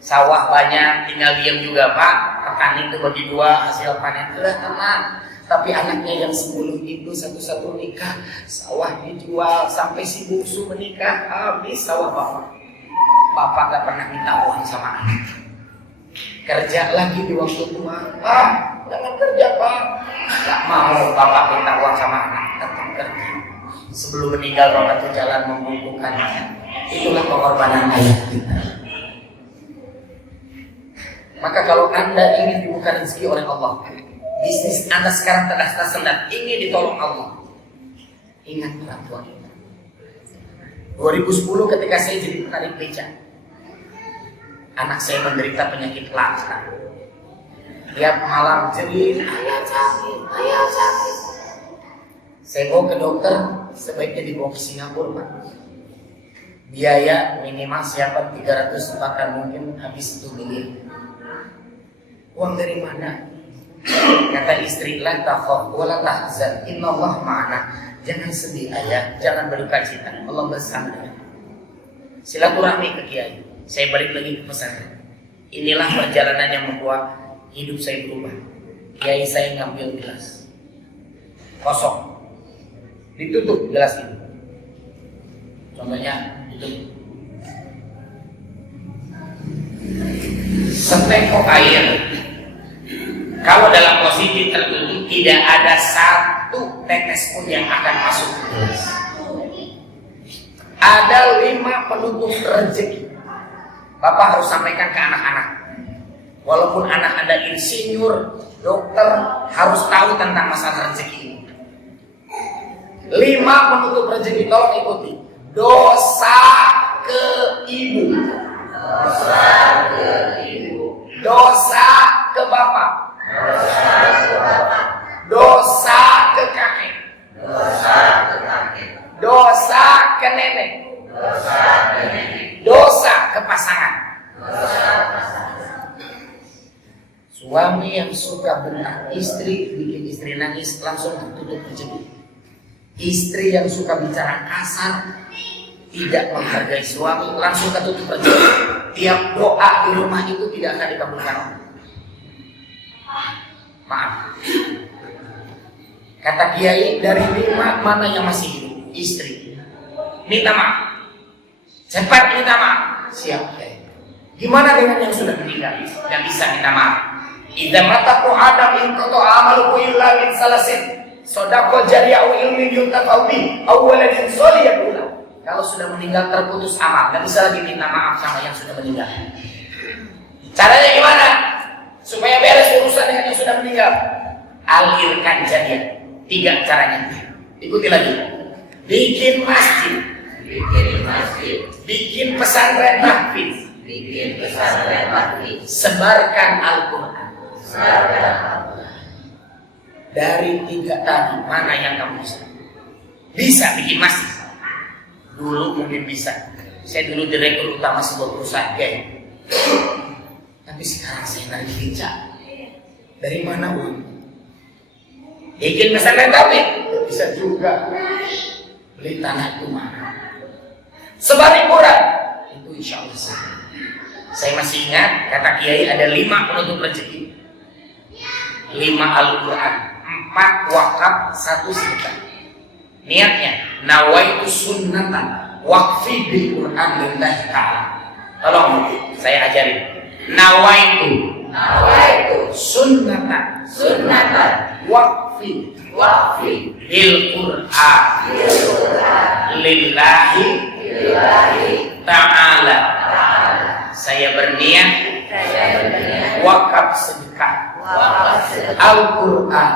Sawah banyak, tinggal diam juga Pak. Petani itu bagi dua, hasil panen itu tenang. Tapi anaknya yang 10 itu satu-satu nikah, sawah dijual sampai si bungsu menikah, habis sawah bapak. Bapak gak pernah minta uang sama anak. Kerja lagi di waktu tua, Pak, jangan kerja Pak. Gak mau bapak minta uang sama anak, tetap kerja. Sebelum meninggal bapak itu jalan membukukannya. Itulah pengorbanan ayah kita. Maka kalau Anda ingin dibuka rezeki oleh Allah, bisnis Anda sekarang terdaftar sendat, ingin ditolong Allah, ingat orang tua kita. 2010 ketika saya jadi penarik beca, anak saya menderita penyakit langka. Tiap malam jerit, ayah sakit, ayah sakit. Saya bawa ke dokter, sebaiknya dibawa ke Singapura Pak. Biaya minimal siapa 300, bahkan mungkin habis 1 miliar. Uang dari mana? Kata istri, la takhaf wa la tahzan, innallaha ma'ana. Jangan sedih ayah, jangan berduka cita, Allah bersama dengan. Silaturahmi ke kiai. Saya balik lagi ke pesantren. Inilah perjalanan yang membuat hidup saya berubah. Kiai saya ngambil gelas kosong, ditutup gelas itu. Contohnya ditutup. Setengok air, kalau dalam posisi tertutup tidak ada satu tetes pun yang akan masuk ke gelas. Ada 5 penutup rezeki. Bapak harus sampaikan ke anak-anak. Walaupun anak Anda insinyur, dokter, harus tahu tentang masalah rezeki ini. 5 penutup rezeki, tolong ikuti. Dosa ke ibu, dosa ke ibu, dosa ke bapak, dosa ke bapak, dosa ke kakek, dosa ke kakek, dosa ke nenek, dosa ke nenek, dosa ke pasangan, dosa ke pasangan. Suami yang suka bentak istri, bikin istri nangis, langsung tertutup rezeki. Istri yang suka bicara kasar, tidak menghargai suami, langsung tertutup rezeki. Tiap doa di rumah itu tidak akan dikabulkan. Maaf. Kata Kiai, dari 5 mana yang masih hidup? Istri. Minta maaf. Cepat minta maaf. Siap, Kiai. Gimana dengan yang sudah meninggal? Tidak bisa minta maaf. Idza mataku adam in qata amaluhu illa min salasin. Sodako jariah ilmi yuntafau bi awaladin soliyan ulah. Kalau sudah meninggal terputus amal, nggak bisa lagi minta maaf sama yang sudah meninggal. Caranya gimana? Supaya beres urusan dengan yang sudah meninggal, alirkan jariah. 3 caranya. Ikuti lagi. Bikin masjid, bikin pesantren tahfiz, sebarkan Al-Quran. Dari 3 tadi, mana yang kamu bisa? Bisa bikin masjid. Dulu mungkin bisa. Saya dulu direktur utama sebuah perusahaan kayak. Tapi sekarang saya lagi kerja. Dari mana uang? Bikin pesantren tahfiz bisa juga. Beli tanah itu mahal. Sebar Quran itu insya Allah sah. Saya masih ingat kata Kiai ada 5 penutup rezeki. 5 Al-Quran, 4 wakaf, 1 sedekah. Niatnya nawaitu sunnatan waqfi bil Quran lillahi ta'ala. Tolong saya ajarin. Nawaitu sunnatan waqfi bil Quran lillahi ta'ala. Saya berniat wakaf sedekah Al-Quran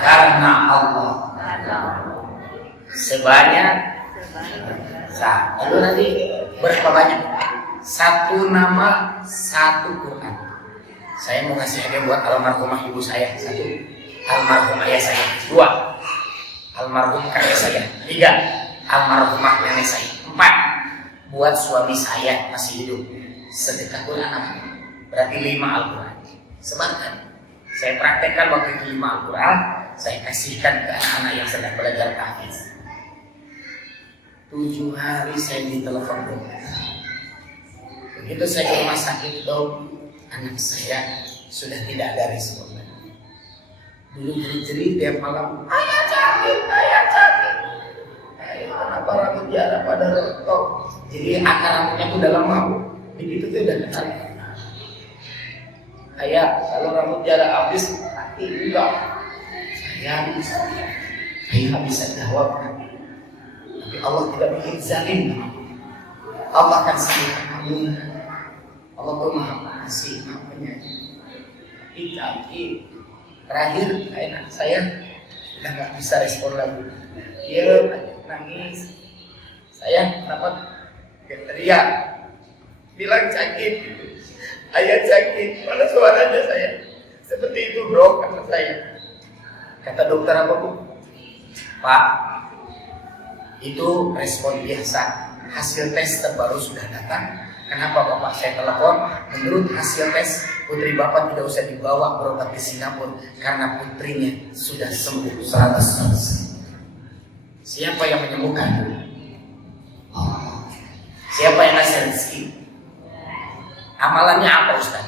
karena Allah sebanyak lalu nanti berapa banyak? 1 nama 1 Quran. Saya mau ngasih hadiah buat almarhumah ibu saya 1, almarhum ayah saya 2, almarhum kakek saya 3, almarhumah nenek saya 4, buat suami saya masih hidup sedekah Quran apa? Berarti 5 Al-Quran. Sebarkan. Saya praktekkan waktu itu 5 Al-Quran, saya kasihkan ke anak-anak yang sedang belajar tahfiz. 7 hari saya ditelepon dokter. Begitu saya ke rumah sakit, dok, anak saya sudah tidak ada respon. Dulu jerit-jerit tiap malam, ayah sakit. Kenapa rambut Tiara pada rontok? Jadi akar rambutnya tuh dalam mau. Begitu tuh udah kenal. Ayah, kalau rambut Tiara habis, mati enggak? Saya nggak bisa jawab. Tapi Allah tidak bikin zalim. Allah akan sembuhkan kamu. Allah tuh maha pengasih, maha penyayang. Tapi terakhir anak saya udah nggak bisa respon lagi. Dia nangis. Saya dapat teriak, bilang sakit. Ayah sakit. Mana suaranya saya? Seperti itu bro, kata saya. Kata dokter apa bu? Pak, itu respon biasa. Hasil tes terbaru sudah datang. Kenapa bapak saya telepon? Menurut hasil tes, putri bapak tidak usah dibawa berobat ke Singapura karena putrinya sudah sembuh 100%. Siapa yang menyembuhkan? Allah. Siapa yang ngasih rezeki? Amalannya apa Ustaz?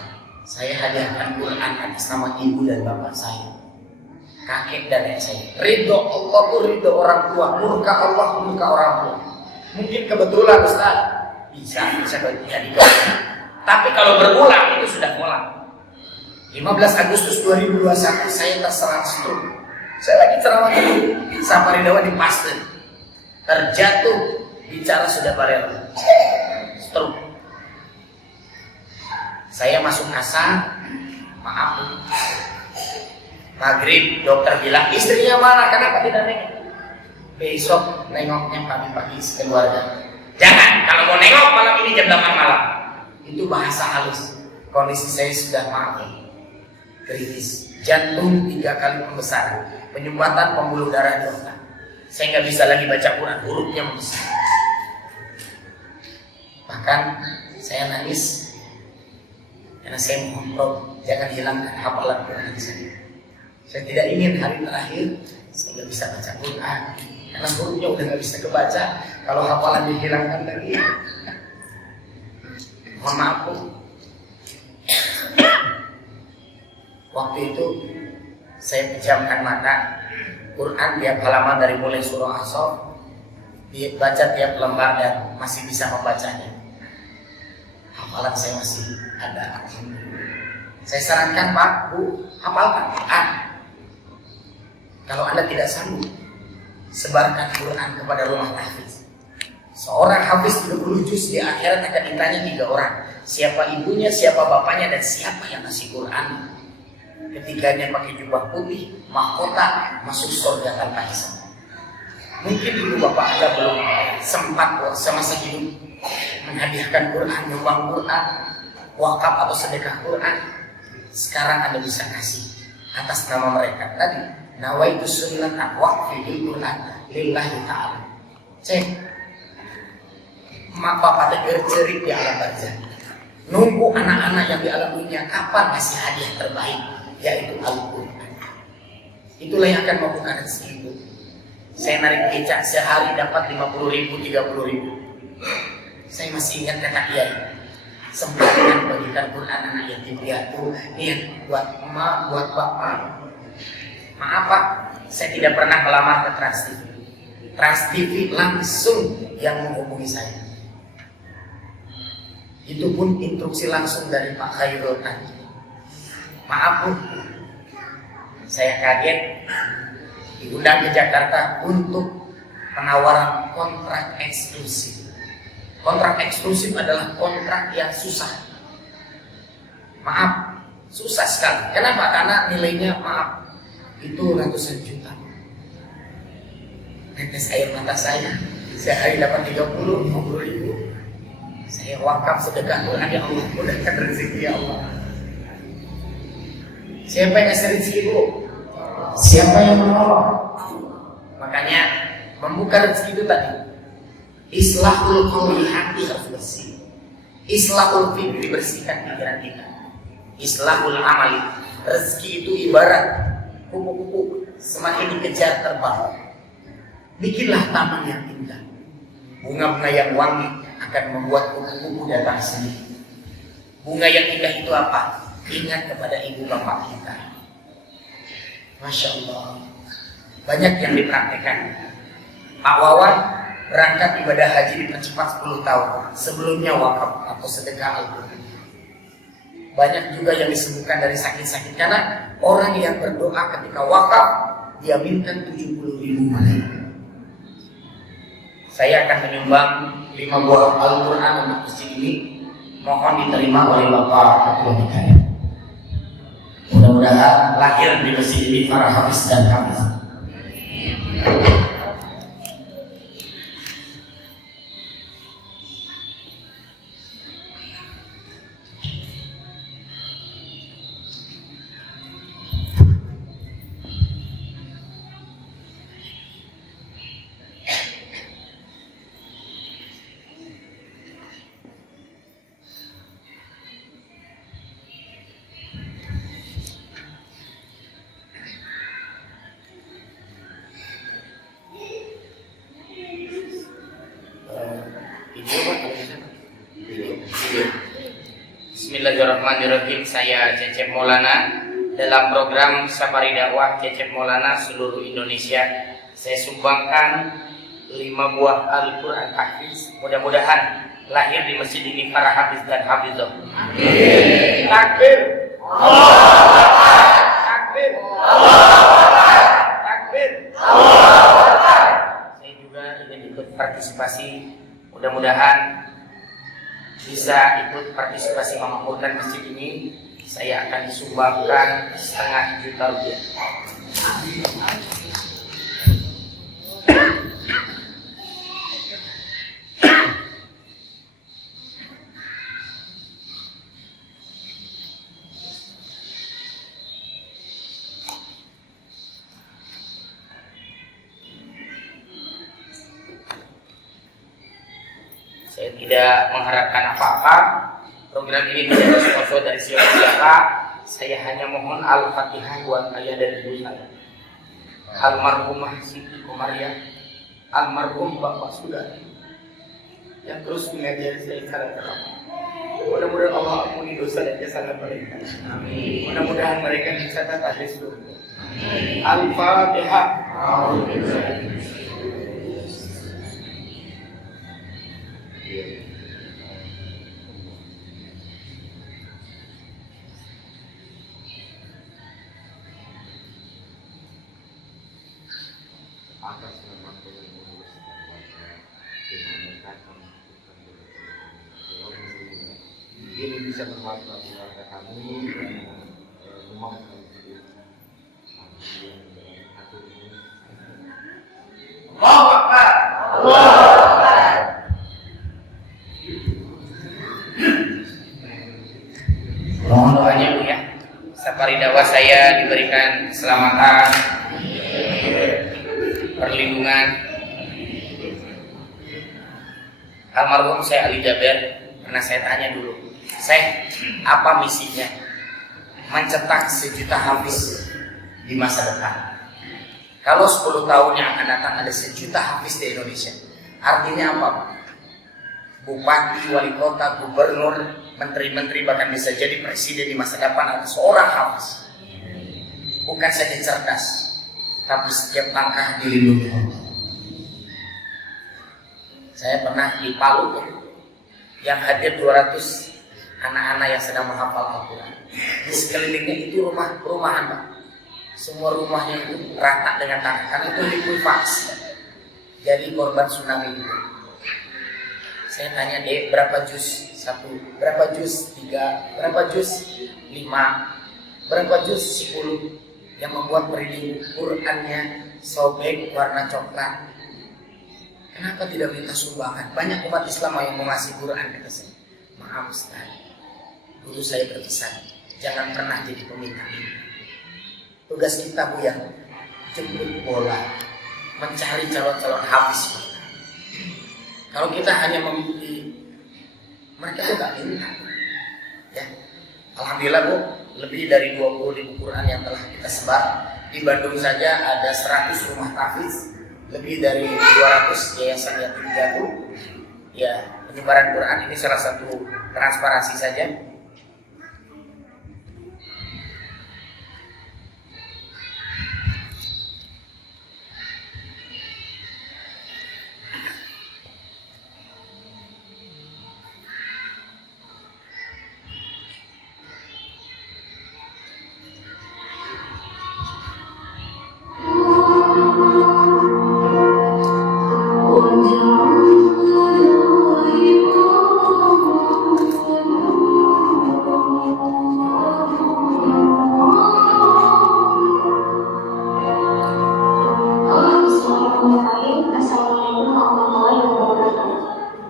Saya hadiahkan Quran atas nama ibu dan bapak saya, kakek dan nenek saya. Ridho Allah itu ridho orang tua, murka Allah murka orang tua. Mungkin kebetulan Ustaz bisa jadi. Tapi kalau berulang itu sudah ngulang. 15 Agustus 2021 saya terserang stroke. Saya lagi ceramah di Safari Dakwah di Pasteur, terjatuh, bicara sudah barel, stroke. Saya masuk asar, maaf, maghrib dokter bilang istrinya mana, kenapa tidak nengok? Besok nengoknya pagi-pagi sekeluarga. Jangan, kalau mau nengok malam ini jam 8 malam. Itu bahasa halus. Kondisi saya sudah maaf, kritis. Jantung 3 kali pembesaran, penyumbatan pembuluh darah di otak. Saya nggak bisa lagi baca Quran, hurufnya membesar. Bahkan saya nangis karena saya mohon Rob, jangan hilangkan hafalan Quran saya. Saya tidak ingin hari terakhir saya nggak bisa baca Quran karena hurufnya udah nggak bisa kebaca. Kalau hafalan dihilangkan lagi, mohon maaf Bu. Waktu itu saya pejamkan mata, Quran tiap halaman dari mulai surah As-Saff dibaca tiap lembar dan masih bisa membacanya. Hafalan saya masih ada. Saya sarankan Pak, Bu, hafalkan Quran. Kalau Anda tidak sanggup, sebarkan Quran kepada rumah hafiz. Seorang hafiz 30 juz di akhirat akan ditanya 3 orang. Siapa ibunya, siapa bapaknya, dan siapa yang ngasih Quran. Ketiganya pakai jubah putih, mahkota, masuk surga tanpa hisab. Mungkin ibu bapak Anda belum sempat semasa hidup menghadiahkan Quran, nyumbang Quran, wakaf atau sedekah Quran. Sekarang Anda bisa kasih atas nama mereka. Tadi nawaitu sunnatan waqfi bil Quran lillahi ta'ala. Cek mak bapak teger cerik di alam barzah. Nunggu anak-anak yang di alam dunia kapan ngasih hadiah terbaik, yaitu Al-Quran. Itulah yang akan membuka rezeki itu. Saya narik becak sehari dapat 50.000, 30.000. Saya masih ingat kata kiai, sempatkan bagikan Quran anak yatim piatu, niat buat emak, buat bapak. Maaf Pak, saya tidak pernah melamar ke Trans TV. Trans TV langsung yang menghubungi saya. Itu pun instruksi langsung dari Pak Khairul tadi. Maaf Bu, saya kaget diundang ke Jakarta untuk penawaran kontrak eksklusif. Kontrak eksklusif adalah kontrak yang susah. Maaf, susah sekali. Kenapa? Karena nilainya maaf itu ratusan juta. Tetes air mata saya sehari dapat 30, 50.000. Saya wakaf sedekah Quran, ya Allah, mudahkan rezeki ya Allah. Siapa yang ngasih rezeki Bu? Siapa yang menolong? Makanya membuka rezeki itu tadi. Islahul qauli, hati harus bersih. Islahul fikri, bersihkan pikiran kita. Islahul amali, rezeki itu ibarat kupu-kupu, semakin dikejar terbang. Bikinlah taman yang indah. Bunga-bunga yang wangi akan membuat kupu-kupu datang sendiri. Bunga yang indah itu apa? Ingat kepada ibu bapak kita. Masya Allah, banyak yang dipraktekkan. Pak Wawan berangkat ibadah haji dipercepat 10 tahun. Sebelumnya wakaf atau sedekah Al-Quran. Banyak juga yang disembuhkan dari sakit-sakit karena orang yang berdoa ketika wakaf dia minta 70.000 malaikat. Saya akan menyumbang 5 buah Al-Quran untuk masjid ini. Mohon diterima oleh Bapak Ketua DKM. Mudah-mudahan lahir di masjid ini para hafiz dan hafiz. Bismillahirrahmanirrahim. Saya Cecep Maulana. Dalam program Safari Dakwah Cecep Maulana seluruh Indonesia, saya sumbangkan 5 buah Al-Quran hafiz. Mudah-mudahan lahir di masjid ini para hafiz dan hafizah. Amin. Takbir. Allahu Akbar. Takbir. Allahu Akbar. Saya juga ingin ikut partisipasi, mudah-mudahan bisa ikut partisipasi memakmurkan masjid ini. Saya akan disumbangkan 500 juta rupiah. Saya tidak mengharapkan apa-apa. Program ini tidak ada sponsor dari siapa-siapa. Saya hanya mohon Al-Fatihah buat ayah dan ibu saya. Almarhumah Siti Komariah, almarhum Bapak Sudari, yang terus mengajari saya cara terang. Mudah-mudahan Allah ampuni dosa dan kesalahan mereka. Amin. Mudah-mudahan mereka dicatat ahli surga. Al-Fatihah. Atas nama Tuhan Yesus ini bisa bermanfaat keluarga kami dan rumah kami. Allahu Akbar. Mohon doanya Bu ya. Safari dakwah saya diberikan keselamatan, perlindungan. Almarhum saya Ali Jaber pernah saya tanya dulu, saya apa misinya? Mencetak 1 juta hafiz di masa depan. Kalau 10 tahun yang akan datang ada 1 juta hafiz di Indonesia, artinya apa? Bupati, wali kota, gubernur, menteri-menteri, bahkan bisa jadi presiden di masa depan ada seorang hafiz. Bukan saja cerdas, tapi setiap langkah dilindungi Allah. Saya pernah di Palu yang hadir 200 anak-anak yang sedang menghafal Al-Quran. Di sekelilingnya itu rumah-rumahan, Pak. Semua rumahnya itu rata dengan tanah, karena itu likuifaksi. Jadi korban tsunami itu. Saya tanya, Dek, berapa juz 1, berapa juz 3, berapa juz 5, berapa juz 10 yang membuat merinding Qurannya sobek warna coklat. Kenapa tidak minta sumbangan? Banyak umat Islam yang mau ngasih Quran ke saya. Maaf Ustaz, guru saya berpesan, jangan pernah jadi peminta. Tugas kita Bu ya, jemput bola, mencari calon-calon hafiz. Kalau kita hanya mengikuti, mereka itu nggak minta. Ya, alhamdulillah Bu, lebih dari 20.000 Quran yang telah kita sebar. Di Bandung saja ada 100 rumah tahfiz, lebih dari 200 yayasan yatim piatu. Ya, penyebaran Quran ini salah satu transparansi saja.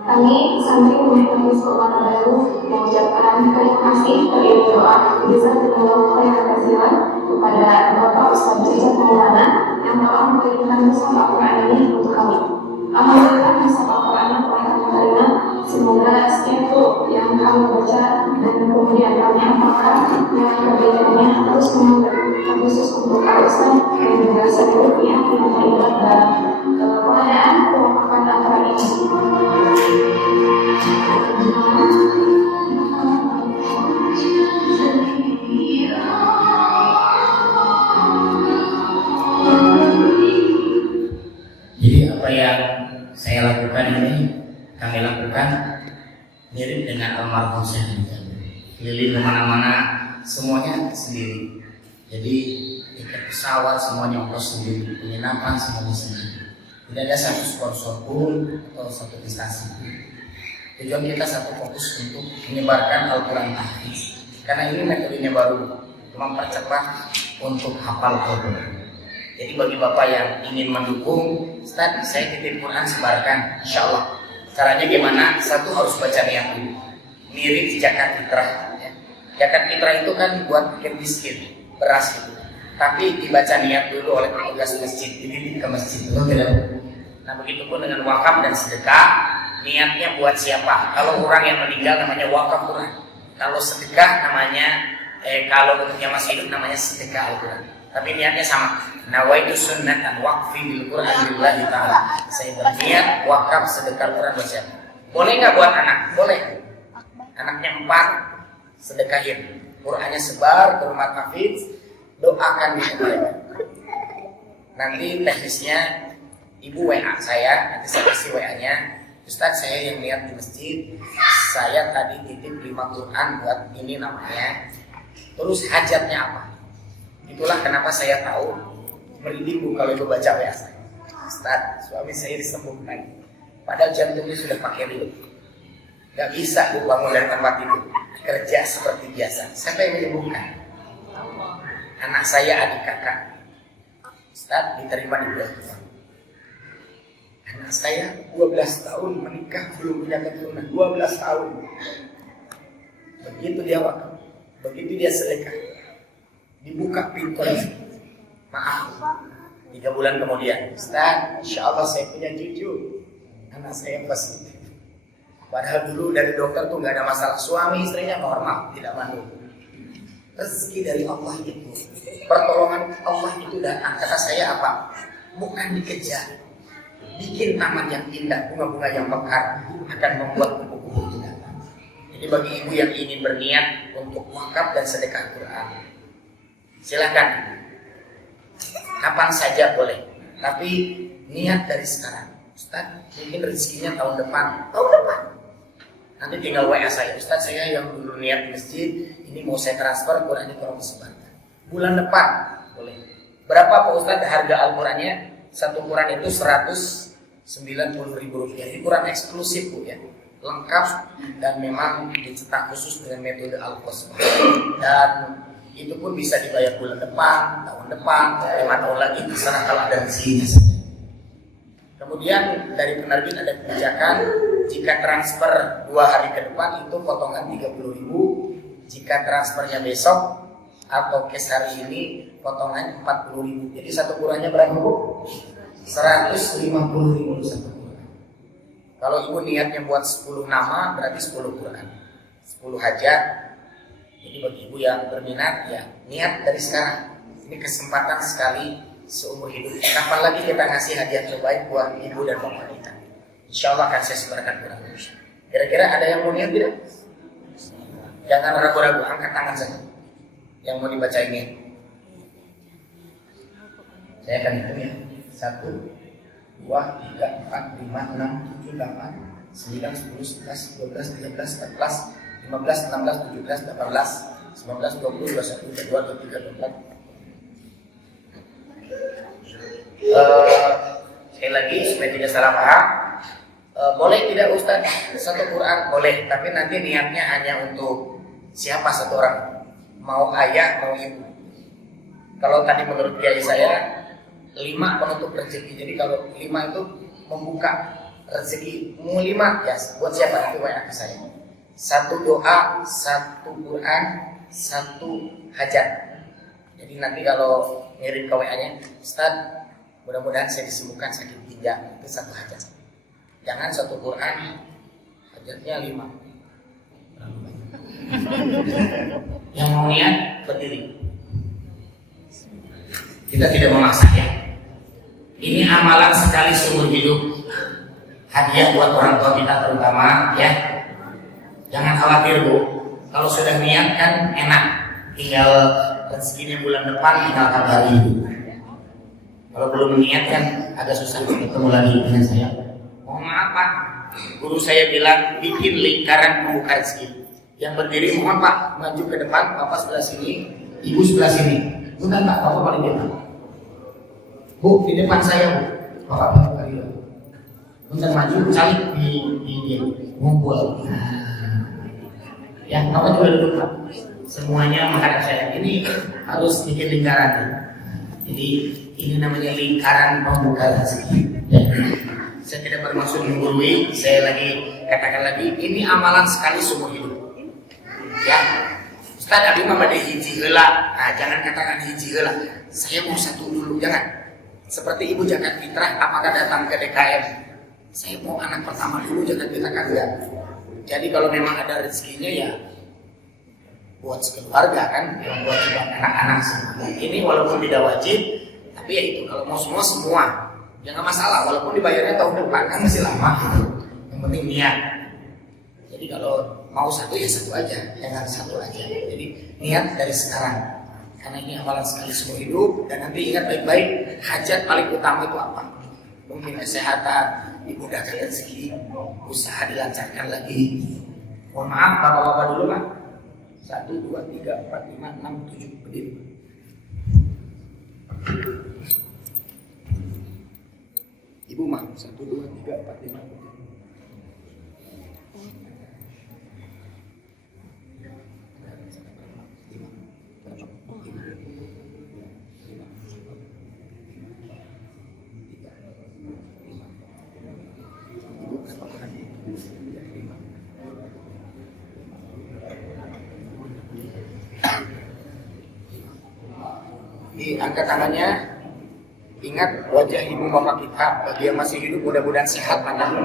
Kami santri Universitas Sekolah Baru mengucapkan terima kasih beriring doa jazakumullah khairan katsiran kepada Bapak Ustaz Jajat Maulana yang telah mengirimkan mushaf Al-Quran ini untuk kami. Alhamdulillah mushaf Al-Quran telah kami terima. Semoga setiap yang kami baca dan kemudian kami hafalkan yang perbedaannya terus mengalir, khusus untuk Al-Ustaz dan juga seluruh pihak yang terlibat dalam pengadaan pewafakan Al-Quran ini. Jadi apa yang saya lakukan ini, kami lakukan mirip dengan almarhum saya. Keliling kemana-mana, semuanya sendiri. Jadi tiket pesawat semuanya ongkos sendiri, penginapan semuanya sendiri. Tidak ada satu sponsor pun atau satu instansi. Tujuan kita satu, fokus untuk menyebarkan Al-Quran tahfiz. Karena ini metodenya baru, mempercepat untuk hafal Al-Quran. Jadi bagi bapak yang ingin mendukung, Ustaz, saya titip Quran sebarkan, insya Allah. Caranya gimana? Satu, harus baca niat dulu. Mirip zakat fitrah. Ya. Zakat fitrah itu kan buat bikin miskin, beras gitu. Tapi dibaca niat dulu oleh petugas masjid, dititip ke masjid. Nah begitupun dengan wakaf dan sedekah, niatnya buat siapa? Kalau orang yang meninggal namanya wakaf Quran. Kalau sedekah namanya, kalau untuknya masih hidup namanya sedekah Al-Quran. Tapi niatnya sama. Nawaitu sunnatan waqfi bil Quran lillahi ta'ala. Saya berniat wakaf sedekah Quran buat siapa? Boleh nggak buat anak? Boleh. Anaknya 4, sedekahin. Qurannya sebar ke rumah hafiz, doakan di mereka. Nanti teknisnya ibu WA saya, nanti saya kasih WA-nya. Ustaz, saya yang niat di masjid, saya tadi titip 5 Quran buat ini namanya. Terus hajatnya apa? Itulah kenapa saya tahu merinding kalau ibu baca WA saya. Ustaz, suami saya disembuhkan, padahal jantungnya sudah pakai ring. Gak bisa bu bangun dari tempat tidur, kerja seperti biasa. Siapa yang menyembuhkan? Anak saya, adik kakak. Ustaz, diterima di bulan. Anak saya 12 tahun menikah belum punya keturunan. 12 tahun. Begitu dia wakaf, begitu dia sedekah, dibuka pintu lagi. Maaf, 3 bulan kemudian, Ustaz, insya Allah saya punya cucu. Anak saya positif. Padahal dulu dari dokter tuh gak ada masalah. Suami istrinya normal, tidak mandul. Rezeki dari Allah itu, pertolongan Allah itu datang. Kata saya apa? Bukan dikejar. Bikin taman yang indah, bunga-bunga yang mekar akan membuat kupu-kupu itu datang. Jadi bagi ibu yang ingin berniat untuk wakaf dan sedekah Quran, silakan. Kapan saja boleh. Tapi niat dari sekarang. Ustaz, mungkin rezekinya tahun depan. Tahun depan. Nanti tinggal WA saya, Ustaz, saya yang dulu niat di masjid, ini mau saya transfer, Qurannya tolong disebarkan. Bulan depan boleh. Berapa Pak Ustaz harga Al-Qurannya? Satu Quran itu 190.000 rupiah. Ini Quran eksklusif Bu ya, lengkap dan memang dicetak khusus dengan metode Al-Qasbah. Dan itu pun bisa dibayar bulan depan, tahun depan, 5 tahun lagi, terserah kalau ada rezekinya. Kemudian dari penerbit ada kebijakan, jika transfer 2 hari ke depan itu potongan 30.000, jika transfernya besok atau cash hari ini potongan 40.000. Jadi satu Qurannya berapa Bu? 150.000 satu Quran. Kalau ibu niatnya buat 10 nama berarti 10 Quran, 10 hajat. Jadi bagi ibu yang berminat ya niat dari sekarang. Ini kesempatan sekali seumur hidup. Kapan lagi kita ngasih hadiah terbaik buat ibu dan bapak kita? Insya Allah akan saya sebarkan Quran. Kira-kira ada yang mau niat tidak? Jangan ragu-ragu, angkat tangan saja. Yang mau dibaca ini. Saya akan hitung ya. 1, 2, 3, 4, 5, 6, 7, 8, 9, 10, 11, 12, 13, 14, 15, 16, 17, 18, 19, 20, 21, 22, 23, 24. Sekali lagi supaya tidak salah paham, boleh tidak Ustaz satu Quran? Boleh, tapi nanti niatnya hanya untuk siapa satu orang, mau ayah mau ibu. Kalau tadi menurut kiai saya 5 penutup rezeki. Jadi kalau 5 itu membuka rezeki, mau 5 ya buat siapa? Nanti WA ke saya. 1 doa, 1 Quran, 1 hajat. Jadi nanti kalau ngirim ke WA-nya, Ustaz, mudah-mudahan saya disembuhkan sakit ginjal, itu 1 hajat. Jangan 1 Quran, hajatnya 5. Terlalu banyak. Yang mau niat berdiri. Kita tidak memaksa ya. Ini amalan sekali seumur hidup. Hadiah buat orang tua kita terutama ya. Jangan khawatir Bu. Kalau sudah niat kan enak. Tinggal rezekinya bulan depan tinggal kabari Ibu. Kalau belum niat kan agak susah ketemu lagi dengan saya. Mohon maaf Pak, guru saya bilang bikin lingkaran pembuka rezeki. Yang berdiri mohon Pak maju ke depan, Bapak sebelah sini, Ibu sebelah sini. Bukan Pak, Bapak paling depan. Bu, di depan saya Bu. Bapak paling depan. Bukan maju, cari di dia. Ngumpul. Ya, Bapak juga duduk Pak. Semuanya menghadap saya. Ini harus bikin lingkaran. Jadi ini namanya lingkaran pembuka rezeki. Ya. Saya tidak bermaksud menggurui. Saya lagi katakan lagi, ini amalan sekali seumur hidup. Ya, Ustaz Abi mah bade hiji heula. Nah, jangan katakan hiji heula. Saya mau satu dulu, jangan. Seperti Ibu Zakat Fitrah, apakah datang ke DKM? Saya mau anak pertama dulu, jangan katakan enggak. Jadi kalau memang ada rezekinya ya buat sekeluarga kan, yang buat juga anak-anak semua. Ini walaupun tidak wajib, tapi ya itu kalau mau semua, jangan masalah. Walaupun dibayarnya tahun depan kan masih lama. Yang penting niat. Jadi kalau mau satu ya satu aja, jangan satu aja. Jadi niat dari sekarang, karena ini amalan sekali seumur hidup. Dan nanti ingat baik-baik, hajat paling utama itu apa? Mungkin kesehatan, dimudahkan rezeki, usaha dilancarkan lagi. Mohon maaf, bapak-bapak dulu Pak. 1, 2, 3, 4, 5, 6, 7 berdiri. Ibu mah 1, 2, 3, 4, 5. Angkat tangannya. Ingat wajah ibu bapak kita. Bagi yang masih hidup mudah-mudahan sehat panjang.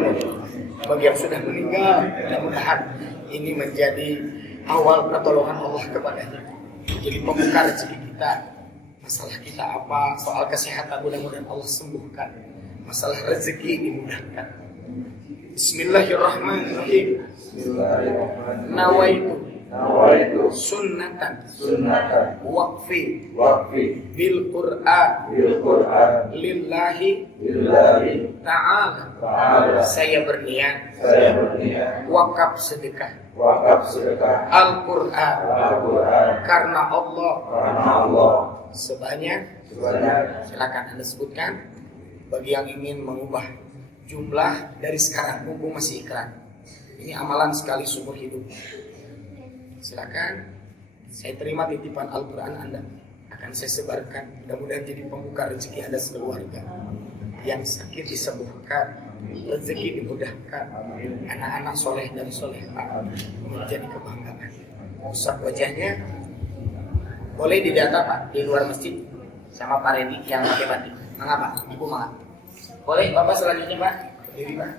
Bagi yang sudah meninggal mudah-mudahan ini menjadi awal pertolongan Allah kepadanya. Jadi pembuka rezeki kita. Masalah kita apa? Soal kesehatan mudah-mudahan Allah sembuhkan. Masalah rezeki dimudahkan. Bismillahirrahmanirrahim. Nawaitu sunnatan waqfi bil Qur'an lillahi ta'ala. Saya berniat wakaf sedekah Al-Qur'an karena Allah sebanyak. Silakan Anda sebutkan bagi yang ingin mengubah jumlah dari sekarang, mumpung masih ikrar. Ini amalan sekali seumur hidup. Silakan, saya terima titipan Al-Quran Anda. Akan saya sebarkan, mudah-mudahan jadi pembuka rezeki Anda sekeluarga. Yang sakit disembuhkan, rezeki dimudahkan, anak-anak soleh dan solehah menjadi kebanggaan. Usap wajahnya, boleh didata Pak, di luar masjid sama Pak Redi yang pakai batik. Mengapa? Ibu mengapa? Boleh Bapak selanjutnya Pak, berdiri Pak.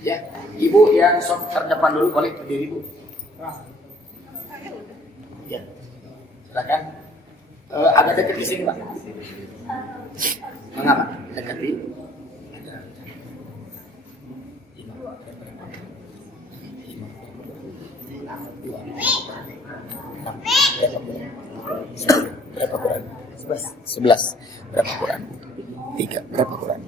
Ya, Ibu yang sok terdepan dulu boleh berdiri Bu. Ya, silakan. Agak dekat di sini Pak. Mengapa? Dekat di. Berapa Quran? 11. Berapa Quran? 3. Berapa Quran?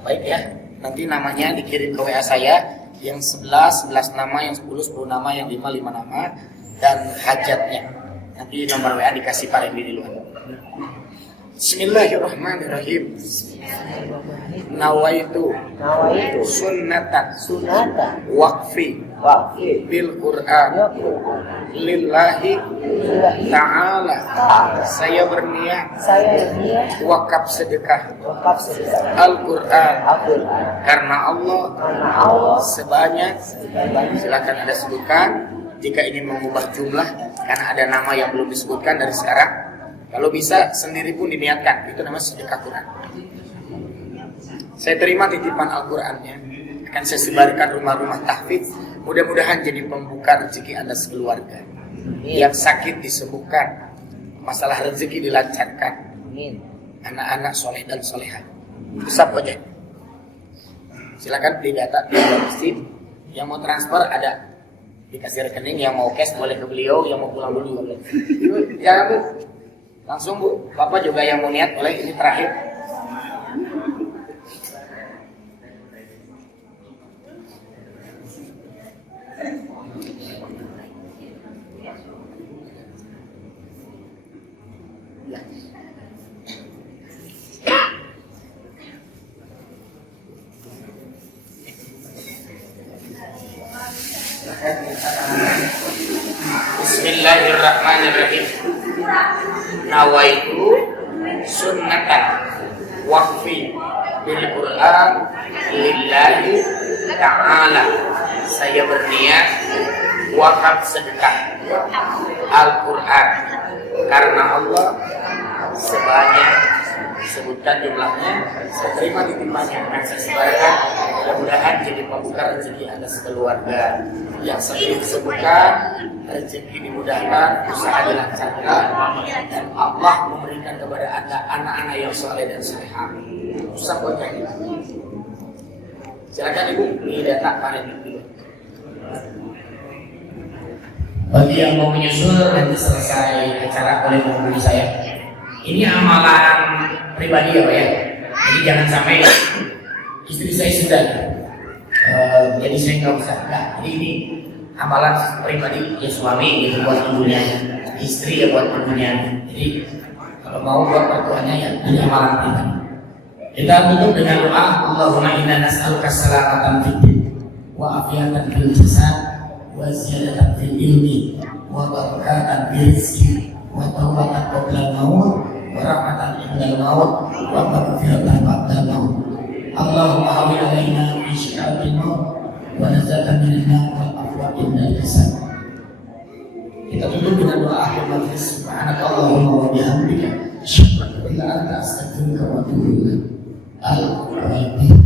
Baik ya, nanti namanya dikirim ke WA saya. Yang 11 nama, yang 10 nama, yang 5 nama, dan hajatnya. Nanti nomor WA dikasih Pak Rendi di luar. Bismillahirrahmanirrahim. Nawaitu sunnatan waqfi bil Qur'an lillahi ta'ala. Saya berniat wakaf sedekah Al-Quran karena Allah sebanyak. Silakan Anda sebutkan jika ingin mengubah jumlah karena ada nama yang belum disebutkan dari sekarang. Kalau bisa sendiri pun diniatkan, itu namanya sedekah Quran. Saya terima titipan Al-Qurannya, akan saya sebarkan rumah-rumah tahfidz. Mudah-mudahan jadi pembuka rezeki Anda sekeluarga. Yang sakit disembuhkan, masalah rezeki dilancarkan. Anak-anak soleh dan soleha. Usap wajah. Silakan didata di masjid. Yang mau transfer ada, dikasih rekening. Yang mau cash boleh ke beliau, yang mau pulang dulu boleh. Ya Bu. Langsung Bu, Bapak juga yang mau niat boleh, ini terakhir. Bismillahirrahmanirrahim. Nawaitu sunnatan waqfi bil Quran lillahi ta'ala. Saya berniat wakaf sedekah Al-Quran karena Allah sebanyak sebutkan jumlahnya, saya terima titipannya akan saya sebarkan, mudah-mudahan jadi pembuka rezeki Anda sekeluarga. Yang sering disebutkan rezeki dimudahkan, usaha dilancarkan, dan Allah memberikan kepada Anda anak-anak yang soleh dan salehah. Usah bocah. Silakan Ibu, ini data panen dulu. Bagi yang mau menyusul nanti selesai acara boleh menghubungi saya. Ini amalan pribadi ya Pak ya. Jadi jangan sampai istri saya sudah jadi saya nggak usah. Nah, jadi ini amalan pribadi ya suami gitu buat ibunya, istri ya buat ibunya. Jadi kalau mau buat mertuanya ya ini amalan pribadi. Kita tutup dengan doa, Allahumma inna nas'aluka salamatan fid din wa afiyatan fil jasad wa ziyadatan fil ilmi wa barakatan fil rizqi wa tawbatan qabla al-maut wa rahmatan indal maut wa maghfiratan ba'da al-maut. Allahumma hawwi alaina fi sya'atil maut wa nazatan minan nar wal afwa indal hisab. Kita tutup dengan doa akhir majlis. Subhanakallahumma wa bihamdika asyhadu an la ilaha illa anta astaghfiruka wa atubu ilaik. Al-Fatihah.